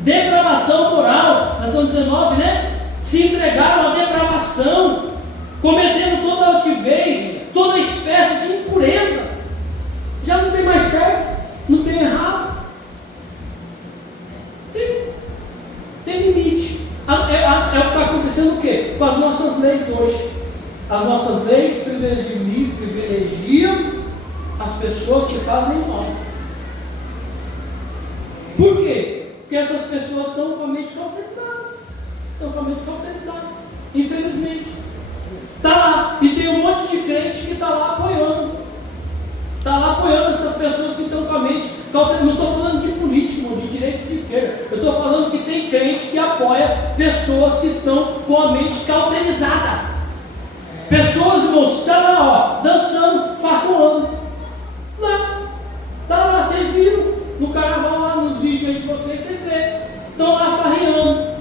Depravação moral. Nós estamos 19, né? Se entregaram à depravação, cometendo toda altivez, toda espécie de impureza. Já não tem mais certo, não tem errado. Tem limite. É o que está acontecendo o quê? Com as nossas leis hoje. As nossas leis privilegiam as pessoas que fazem mal. Por quê? Porque essas pessoas estão com a mente cauterizada. Infelizmente. Está lá. E tem um monte de crente que está lá apoiando. Está lá apoiando essas pessoas que estão com a mente cauterizada. Não estou falando de político, de direita e de esquerda. Eu estou falando que tem crente que apoia pessoas que estão com a mente cauterizada. Pessoas, irmãos, que estão lá, dançando, farroando. Lá. Está lá, vocês viram. No carnaval, lá nos vídeos aí de vocês vêem. Estão lá farreando.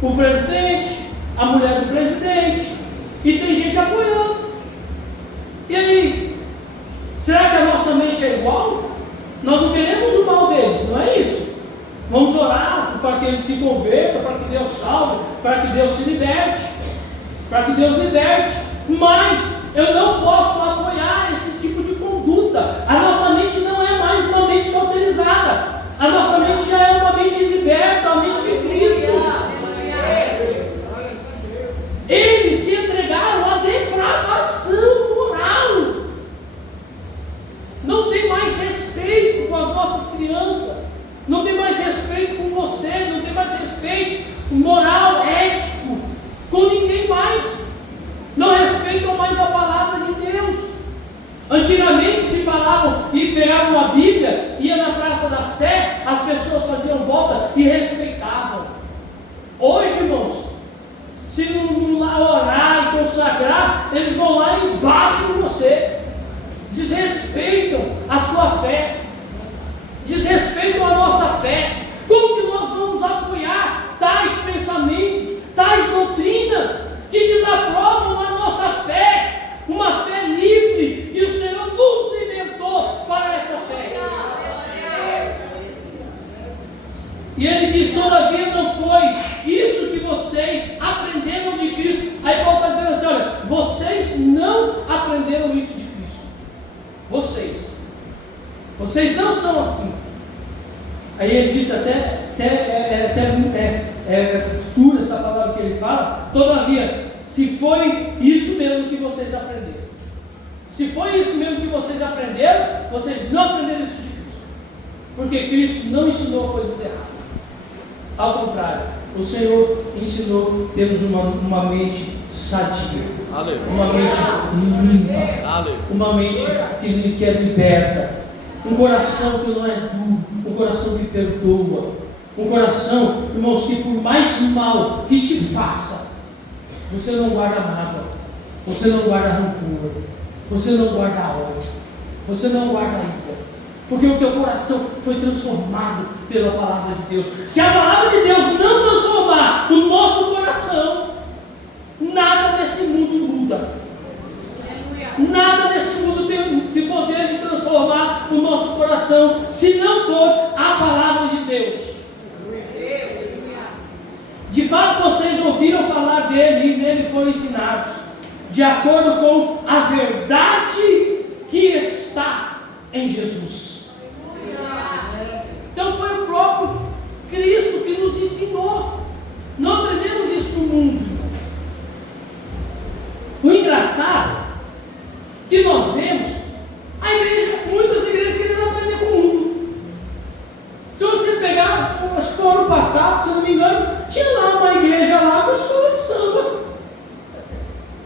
O presidente, a mulher do presidente. E tem gente apoiando. E aí? Será que a nossa mente é igual? Nós não queremos o mal deles, não é isso? Vamos orar para que eles se convertam, para que Deus salve, para que Deus se liberte. Para que Deus liberte. Mas eu não posso apoiar esse tipo de conduta. A nossa mente não é mais uma mente cauterizada. A nossa mente já é uma mente liberta, a mente de Cristo. Eles se entregaram à depravação moral. Antigamente se falavam e pegavam a Bíblia, ia na Praça da Sé, as pessoas faziam volta e respeitavam. Hoje, irmãos, se não lá orar e consagrar, eles vão lá e batem em você, desrespeitam a sua fé, desrespeitam a nossa fé. Como que nós vamos apoiar tais pensamentos, tais doutrinas que desaprovam a nossa fé? Uma fé livre que o Senhor nos libertou para essa fé. E ele diz: todavia não foi isso que vocês aprenderam de Cristo. Aí Paulo está dizendo assim: olha, vocês não aprenderam isso de Cristo. Vocês não são assim. Aí ele disse dura essa palavra que ele fala. Todavia, se foi isso mesmo que vocês aprenderam, se foi isso mesmo que vocês aprenderam, vocês não aprenderam isso de Cristo, porque Cristo não ensinou coisas erradas. Ao contrário, o Senhor ensinou, temos uma mente sadia, uma mente limpa, uma mente que é liberta, um coração que não é duro, um coração que perdoa, um coração, irmãos, que por mais mal que te faça, você não guarda mágoa, você não guarda rancor, você não guarda ódio, você não guarda ira, porque o teu coração foi transformado pela palavra de Deus. Se a palavra de Deus não transformar o nosso coração, nada nesse mundo muda. Nada nesse mundo tem poder de transformar o nosso coração, se não for a palavra de Deus. De fato, vocês ouviram falar dele e nele foram ensinados, de acordo com a verdade que está em Jesus. Então foi o próprio Cristo que nos ensinou. Não aprendemos isso no mundo. O engraçado que nós vemos, muitas igrejas querendo aprender com o mundo. Se você pegar, acho que no ano passado, se eu não me engano, tinha lá uma igreja lá com escola de samba,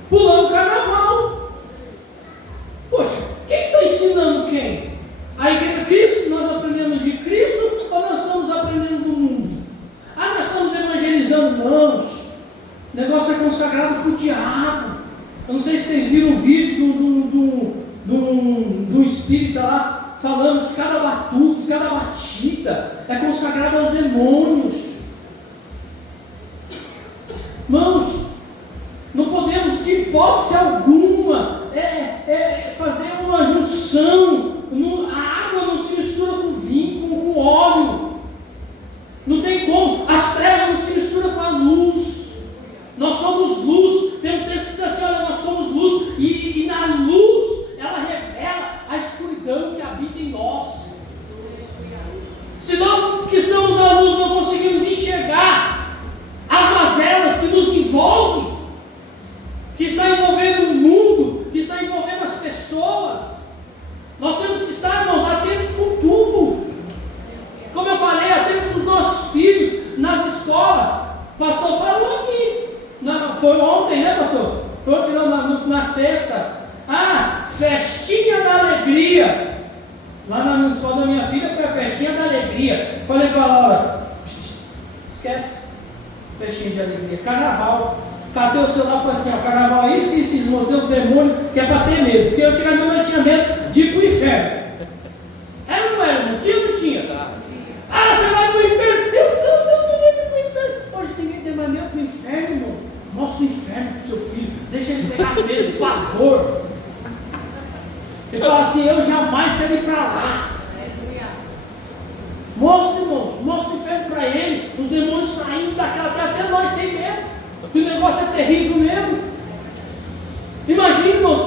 pulando carnaval. Poxa, quem está ensinando quem? A igreja de Cristo? Nós aprendemos de Cristo ou nós estamos aprendendo do mundo? Nós estamos evangelizando, irmãos. O negócio é consagrado para o diabo. Eu não sei se vocês viram o vídeo do espírita lá, falando que cada batuque, cada batida é consagrada aos demônios. Irmãos, não podemos de hipótese alguma fazer uma junção. A água não se mistura com vinho, com óleo. Não tem como. As trevas não se misturam com a luz. Nós somos luz. Tem um texto que diz assim: olha, nós somos luz, e na luz ela revela a escuridão que habita em nós. Se nós que estamos na luz não conseguimos enxergar as mazelas que nos envolvem, que está envolvendo o mundo, que está envolvendo as pessoas, nós temos que estar, irmãos, atentos com tudo. Como eu falei, atentos com os nossos filhos nas escolas. O pastor falou aqui. Foi ontem, né, pastor? Foi ontem, na sexta. Festinha da alegria. Lá na escola da minha filha foi a festinha da alegria. Falei para a Laura: esquece festinha de alegria, carnaval. Cadê o celular? Falei assim: carnaval é isso, mostrei os demônios que é para ter medo. Porque antigamente eu tinha medo de ir para o inferno. Era ou não era? Não tinha ou não tinha? Você vai para o inferno? Eu não lembro para o inferno. Hoje ninguém tem mais medo do inferno, irmão. Mostra o inferno para o seu filho. Deixa ele pegar mesmo, por favor. Ele fala assim: eu jamais quero ir para lá. Mostra, irmãos, mostra o inferno para ele. Os demônios saindo daquela terra. Até nós tem medo. O negócio é terrível mesmo. Imagina, irmãos,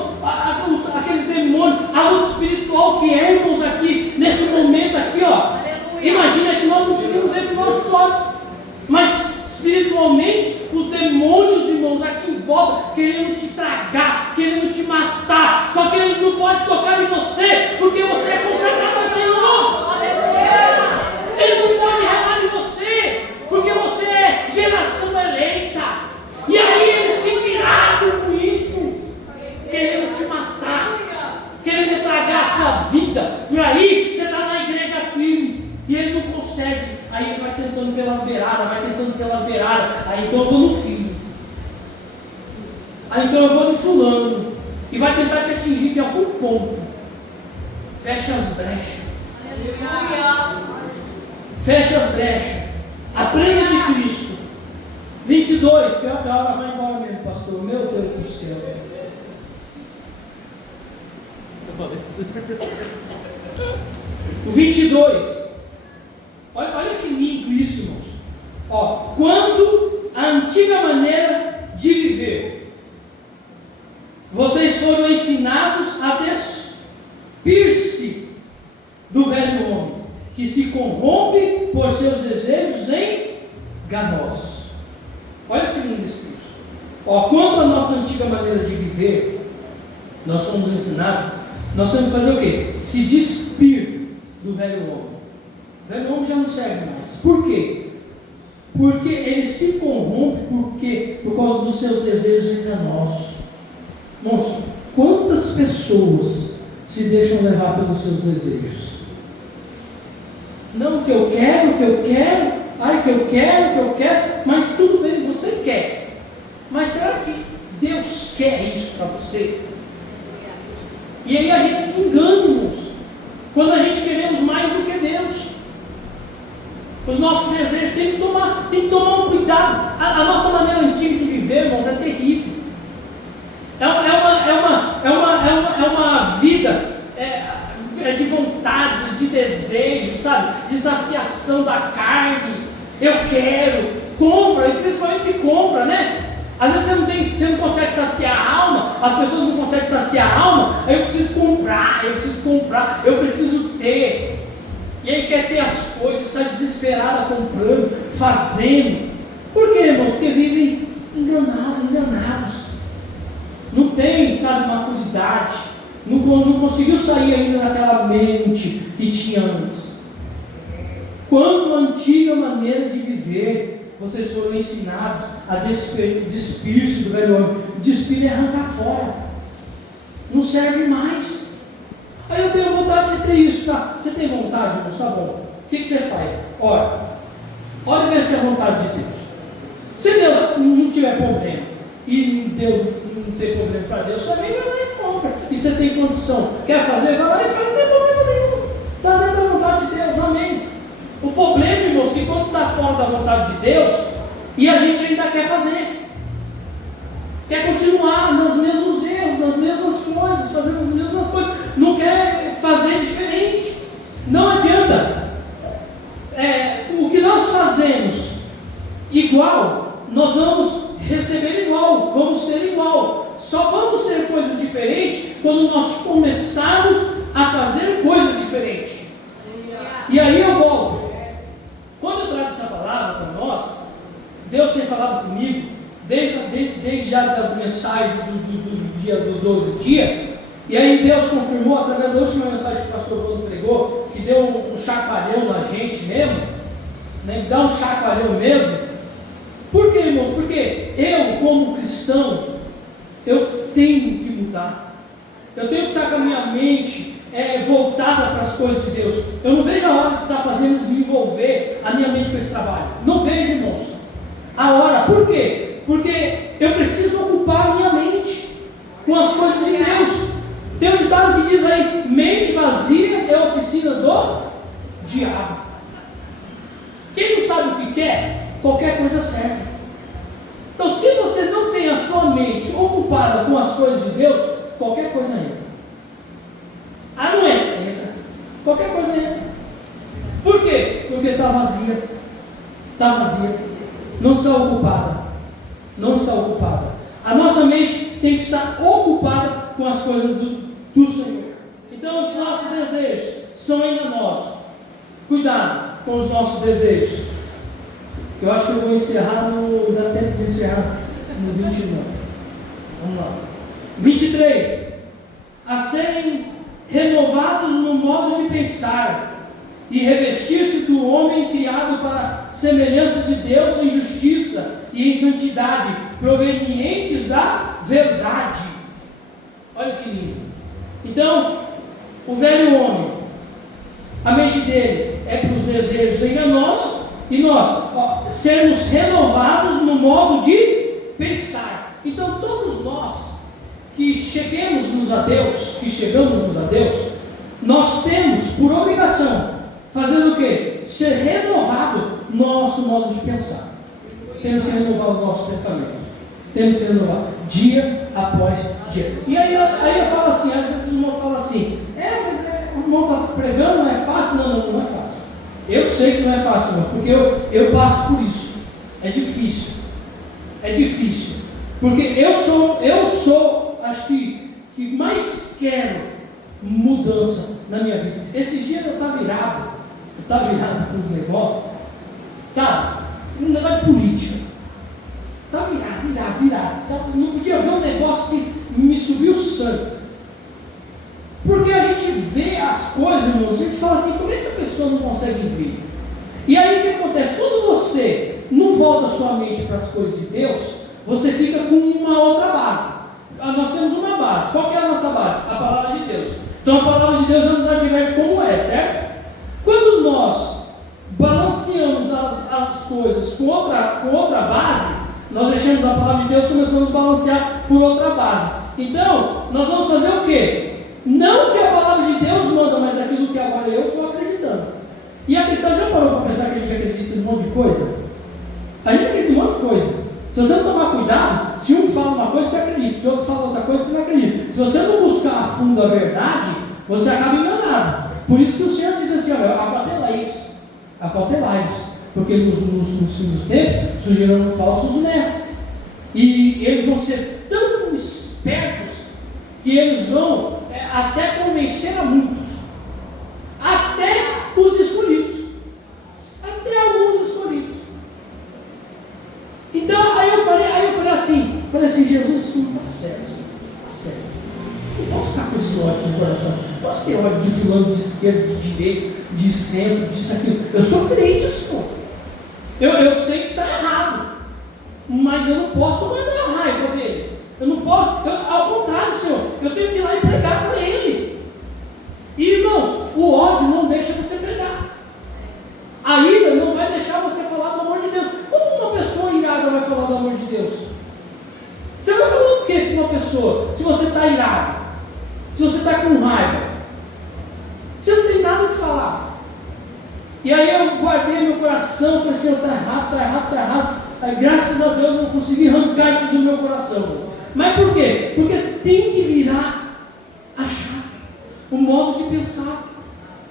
aqueles demônios, a luta espiritual que é, irmãos, aqui, nesse momento aqui, ó. Imagina que nós não conseguimos ver com nossos olhos, mas espiritualmente, os demônios, irmãos, aqui em volta, querendo te tragar, querendo te matar, só que eles não podem tocar em você, porque você é consagrado ao Senhor. Eles não podem relar em você, porque você é geração eleita. E aí eles ficam irados com isso, querendo te matar. passa a vida, e aí você está na igreja firme, e ele não consegue, aí ele vai tentando pelas beiradas, aí então eu vou no filho, aí então eu vou no fulano, e vai tentar te atingir de algum ponto. Fecha as brechas. Fecha as brechas. Aprenda de Cristo. 22, pior que a hora vai embora mesmo, pastor. Meu Deus do céu. O 22. Olha que lindo isso, irmãos. Ó, quando a antiga maneira de viver, vocês foram ensinados a despir-se do velho homem, que se corrompe por seus desejos enganosos. Olha que lindo esse texto. Ó, quanto à nossa antiga maneira de viver, nós somos ensinados, nós temos que fazer o quê? Se despir do velho homem. O velho homem já não serve mais. Por quê? Porque ele se corrompe por causa dos seus desejos enganosos. Moço, quantas pessoas se deixam levar pelos seus desejos? Não, que eu quero, ai, que eu quero, mas tudo bem, você quer. Mas será que Deus quer isso para você? E aí a gente se engana, irmãos, quando a gente queremos mais do que Deus. Os nossos desejos tem que tomar um cuidado. A nossa maneira antiga de viver, irmãos, é terrível. É uma vida de vontades, de desejos, sabe? De saciação da carne. Eu quero, compra, e principalmente compra, né? Às vezes você não consegue saciar a alma, as pessoas não conseguem saciar a alma, aí eu preciso comprar, eu preciso ter. E aí quer ter as coisas, sai desesperada comprando, fazendo. Por quê, irmãos? Porque vivem enganados. Não tem, sabe, maturidade. Não conseguiu sair ainda daquela mente que tinha antes. Quando a antiga maneira de viver, vocês foram ensinados a despir-se do velho homem. Despir é arrancar fora. Não serve mais. Aí eu tenho vontade de ter isso, tá? Você tem vontade, irmãos? Tá bom. O que você faz? Olha e vê se é vontade de Deus. Se Deus não tiver problema, e Deus não tem problema para Deus, você vem, vai lá e compra. E você tem condição, quer fazer, vai lá e faz, não tem problema nenhum. Está dentro da vontade de Deus, amém. O problema, irmãos, é que quando está fora da vontade de Deus, e a gente ainda quer fazer, quer continuar nos mesmos erros, nas mesmas coisas, fazendo as mesmas coisas, não quer fazer diferente. Não adianta. O que nós fazemos igual, nós vamos receber igual, vamos ter igual. Só vamos ter coisas diferentes quando nós começarmos a fazer coisas diferentes. E aí eu volto. Quando eu trago essa palavra para nós, Deus tem falado comigo desde já das mensagens do dia dos 12 dias. E aí Deus confirmou através da última mensagem que o pastor Bruno pregou, que deu um chacoalhão na gente mesmo, né? Dá um chacoalhão mesmo. Por quê, irmãos? Porque eu, como cristão, eu tenho que mudar. Eu tenho que estar com a minha mente voltada para as coisas de Deus. Eu não vejo a hora de estar fazendo desenvolver a minha mente com esse trabalho. Não vejo, irmãos. A hora. Por quê? Porque eu preciso ocupar a minha mente com as coisas de Deus. Tem um ditado que diz aí: mente vazia é a oficina do diabo. Quem não sabe o que quer, qualquer coisa serve. Então, se você não tem a sua mente ocupada com as coisas de Deus, qualquer coisa entra. Ah, não entra? Entra. Qualquer coisa entra. Por quê? Porque está vazia. Está vazia. Não está ocupada. Não está ocupada. A nossa mente tem que estar ocupada com as coisas do Senhor. Então, os nossos desejos são enganosos. Cuidado com os nossos desejos. Eu acho que eu vou encerrar dá tempo de encerrar no 29. Vamos lá. 23. A serem renovados no modo de pensar e revestir-se do homem criado para semelhança de Deus em justiça e em santidade, provenientes da verdade. Olha que lindo. Então, O velho homem, a mente dele é para os desejos enganosos, e nós sermos renovados no modo de pensar. Então todos nós que chegamos a Deus, nós temos por obrigação fazer o quê? Ser renovado nosso modo de pensar. Temos que renovar o nosso pensamento. Temos que renovar dia após dia. E aí eu falo assim, às vezes o irmão fala assim, mas o irmão está pregando, não é fácil? Não é fácil. Eu sei que não é fácil, não, porque eu passo por isso. É difícil. É difícil. Porque eu sou, acho que mais quero mudança na minha vida. Esses dias eu estava virado com os negócios, sabe? Um negócio de política. Estava virado. Não podia ver um negócio que me subiu o sangue. Porque a gente vê as coisas, irmãos, a gente fala assim, como é que a pessoa não consegue ver? E aí o que acontece? Quando você não volta sua mente para as coisas de Deus, você fica com uma outra base. Nós temos uma base. Qual que é a nossa base? A palavra de Deus. Então a palavra de Deus nos adverte como é, certo? Quando nós balanceamos as coisas com outra base, nós deixamos a palavra de Deus e começamos a balancear por outra base. Então, nós vamos fazer o quê? Não que a palavra de Deus manda, mas aquilo que agora eu estou acreditando. E acreditar, já parou para pensar que a gente acredita em um monte de coisa? A gente acredita em um monte de coisa. Se você não tomar cuidado, se um fala uma coisa, você acredita. Se o outro fala outra coisa, você não acredita. Se você não buscar a fundo a verdade, você acaba enganado. Por isso que o Senhor disse assim, olha, acautelai-vos, porque nos últimos tempos surgirão falsos mestres. E eles vão ser tão espertos que eles vão até convencer a muitos, até os escolhidos, até alguns escolhidos. Então, aí eu falei assim, Jesus, isso não está certo, não posso ficar com esse ódio no coração, não posso ter ódio de fulano, de esquerda, de direita, de centro, disso, aquilo. Eu sou crente, Senhor. Eu sei que está errado, mas eu não posso mandar a raiva dele. Eu não posso, ao contrário, Senhor, eu tenho que ir lá e pregar para ele. E irmãos, o ódio não deixa você pregar. A ira não vai deixar você falar do amor de Deus. Como uma pessoa irada vai falar do amor de Deus? Você vai falar o que com uma pessoa se você está irado? Se você está com raiva? Você não tem nada o que falar. E aí eu guardei meu coração, falei assim, está errado. Aí graças a Deus eu consegui arrancar isso do meu coração. Mas por quê? Porque tem que virar a chave, o modo de pensar.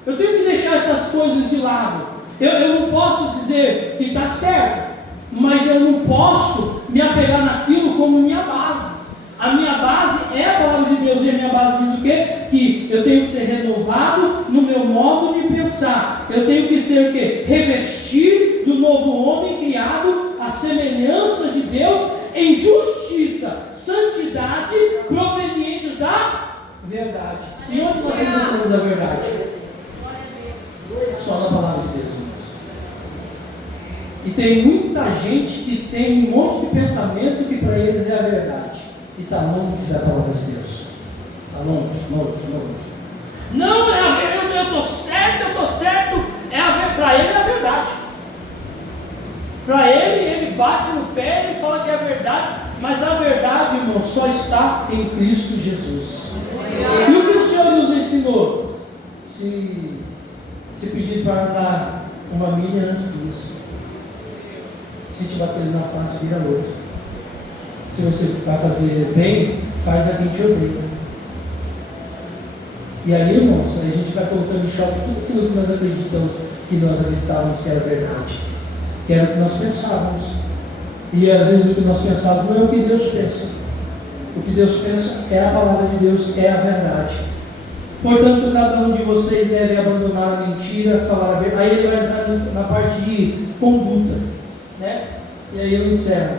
Eu tenho que deixar essas coisas de lado. Eu não posso dizer que está certo, mas eu não posso me apegar naquilo como minha base. A minha base é a palavra de Deus, e a minha base diz o quê? Que eu tenho que ser renovado no meu modo de pensar. Eu tenho que ser o quê? Revestir do novo homem criado à semelhança de Deus em justiça, santidade, provenientes da verdade. E onde nós encontramos a verdade? Só na palavra de Deus. E tem muita gente que tem um monte de pensamento que para eles é a verdade. E está longe da palavra de Deus. Está longe. Não, é a verdade, eu estou certo. Para ele é a verdade. Para ele bate no pé e fala que é a verdade. Mas a verdade, irmão, só está em Cristo Jesus. E o que o Senhor nos ensinou? Se pedir para andar uma milha antes disso, se te bater na face, vira outro. Se você vai fazer bem, faz a quem te odeia. E aí, irmãos, a gente vai colocando em choque tudo aquilo que nós acreditamos, que nós acreditávamos que era verdade, que era o que nós pensávamos. E às vezes o que nós pensávamos não é o que Deus pensa. O que Deus pensa é a palavra de Deus, é a verdade. Portanto, cada um de vocês deve abandonar a mentira, falar a verdade. Aí ele vai entrar na parte de conduta, né? E aí eu encerro.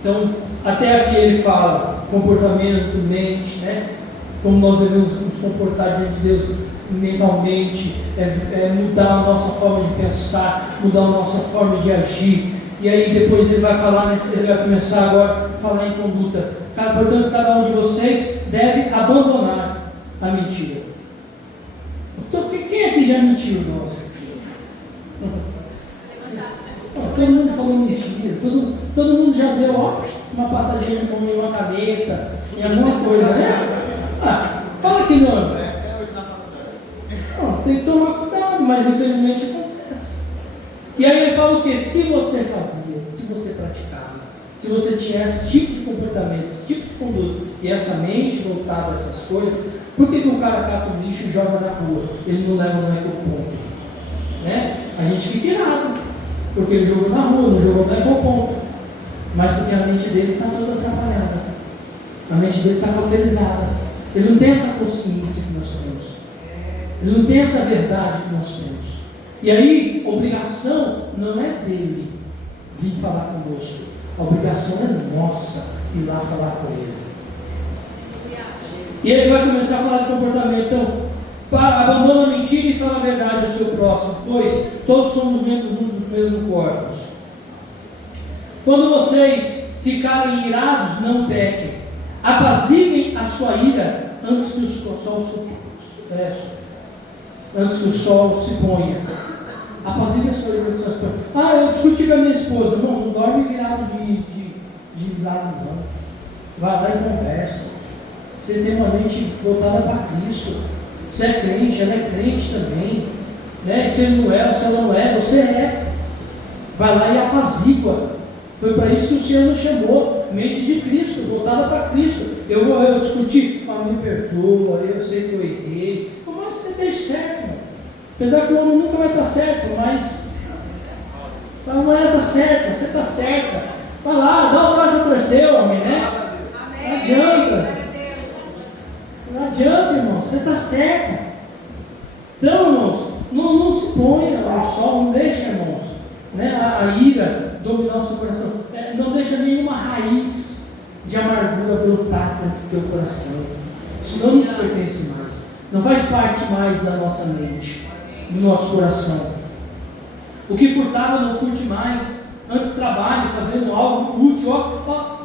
Então, até aqui ele fala comportamento, mente, né? Como nós devemos nos comportar diante de Deus mentalmente, mudar a nossa forma de pensar, mudar a nossa forma de agir. E aí depois ele vai falar, ele vai começar agora a falar em conduta. Portanto, cada um de vocês deve abandonar a mentira? Então, quem aqui já mentiu? Todo mundo falou mentira, todo mundo já deu uma passadinha com uma caneta, em alguma coisa, né? Fala que não. Tem que tomar cuidado, mas infelizmente acontece. E aí ele fala o quê? Se você fazia, se você praticava, se você tinha esse tipo de comportamento, esse tipo de conduta, e essa mente voltada a essas coisas, por que o cara cata o lixo e joga na rua? Ele não leva no ecoponto, né? A gente fica irado, porque ele jogou na rua, não jogou no ecoponto, mas porque a mente dele está toda atrapalhada, a mente dele está cauterizada, ele não tem essa consciência que nós temos, ele não tem essa verdade que nós temos. E aí, a obrigação não é dele vir falar conosco, a obrigação é nossa ir lá falar com ele. E ele vai começar a falar de comportamento. Então, abandona a mentira e fala a verdade ao seu próximo, pois todos somos membros dos mesmos corpos. Quando vocês ficarem irados, não pequem. Apaziguem a sua ira antes que o sol se ponha. Apaziguem a sua ira antes que o sol se ponha. Eu discuti com a minha esposa. Não dorme virado de lado, não. Vai lá e conversa. Você tem uma mente voltada para Cristo. Você é crente, ela é crente também. Né? Se ele não é, se ela não é, você é. Vai lá e apazigua. Foi para isso que o Senhor nos chamou. Mente de Cristo, voltada para Cristo. Eu discuti, me perdoa, eu sei que eu errei. Mas você fez certo, mano. Apesar que o homem nunca vai estar certo, mas a mulher está certa, você está certa. Vai lá, dá um braço a torcer, homem, né? Não adianta. Não adianta, irmão, você está certo. Então, irmãos, não se ponha ao sol, não deixa, irmãos, né, a ira dominar o seu coração. Não deixa nenhuma raiz de amargura brotar dentro do teu coração. Isso não nos pertence mais. Não faz parte mais da nossa mente, do nosso coração. O que furtava, não furte mais. Antes trabalhe, fazendo algo útil.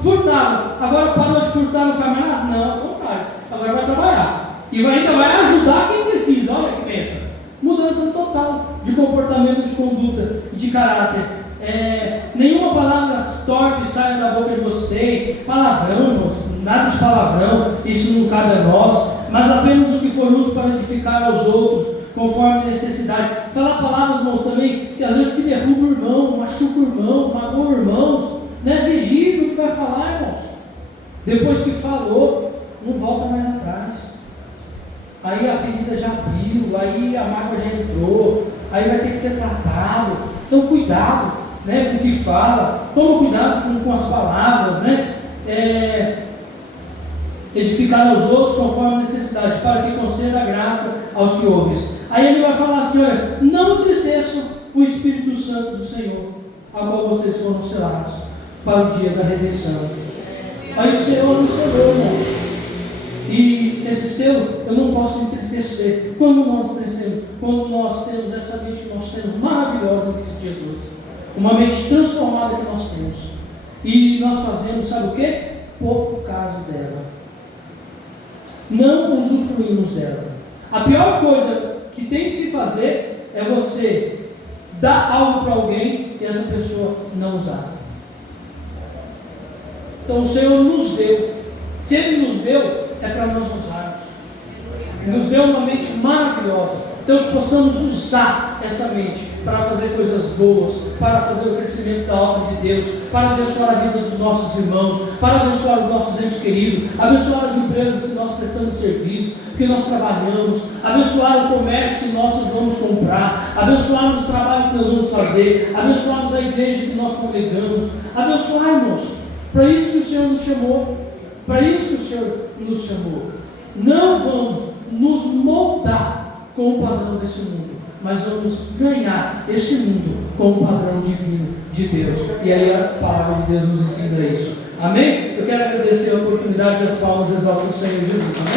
Furtava. Agora parou de furtar, não faz mais nada? Não, ao contrário. Agora vai trabalhar. E ainda vai ajudar quem precisa. Olha que pensa. Mudança total de comportamento, de conduta e de caráter. Nenhuma palavra torpe sai da boca de vocês. Palavrão, nada de palavrão. Isso não cabe a nós. Mas apenas o que for útil para edificar aos outros, conforme a necessidade. Falar palavras, irmãos, também, que às vezes que derruba o irmão, machuca o irmão, magoa irmãos, né? Vigie o que vai falar, irmãos. Depois que falou, não volta mais atrás. Aí a ferida já abriu, aí a mágoa já entrou, aí vai ter que ser tratado. Então cuidado, né, com o que fala, toma cuidado com as palavras, né? Edificar aos outros conforme a necessidade, para que conceda a graça aos que ouvem. Aí ele vai falar assim: olha, não entristeçam o Espírito Santo do Senhor, a qual vocês foram selados para o dia da redenção. Aí o Senhor nos selou, irmãos. E esse selo eu não posso entristecer. Quando nós temos essa mente que nós temos maravilhosa em Cristo Jesus, uma mente transformada que nós temos, e nós fazemos, sabe o que? Pouco caso dela. Não usufruímos dela. A pior coisa que tem que se fazer é você dar algo para alguém e essa pessoa não usar. Então o Senhor nos deu. Se Ele nos deu, é para nós usarmos. Nos deu uma mente maravilhosa. Então que possamos usar essa mente para fazer coisas boas, para fazer o crescimento da obra de Deus, para abençoar a vida dos nossos irmãos, para abençoar os nossos entes queridos, abençoar as empresas que nós prestamos serviço, que nós trabalhamos, abençoar o comércio que nós vamos comprar, abençoar o trabalho que nós vamos fazer, abençoarmos a igreja que nós congregamos, abençoarmos. Para isso que o Senhor nos chamou, para isso que o Senhor nos chamou. Não vamos nos moldar com o padrão desse mundo, mas vamos ganhar esse mundo com o padrão divino de Deus. E aí a palavra de Deus nos ensina isso. Amém? Eu quero agradecer a oportunidade das palmas, exaltar o Senhor Jesus. Amém?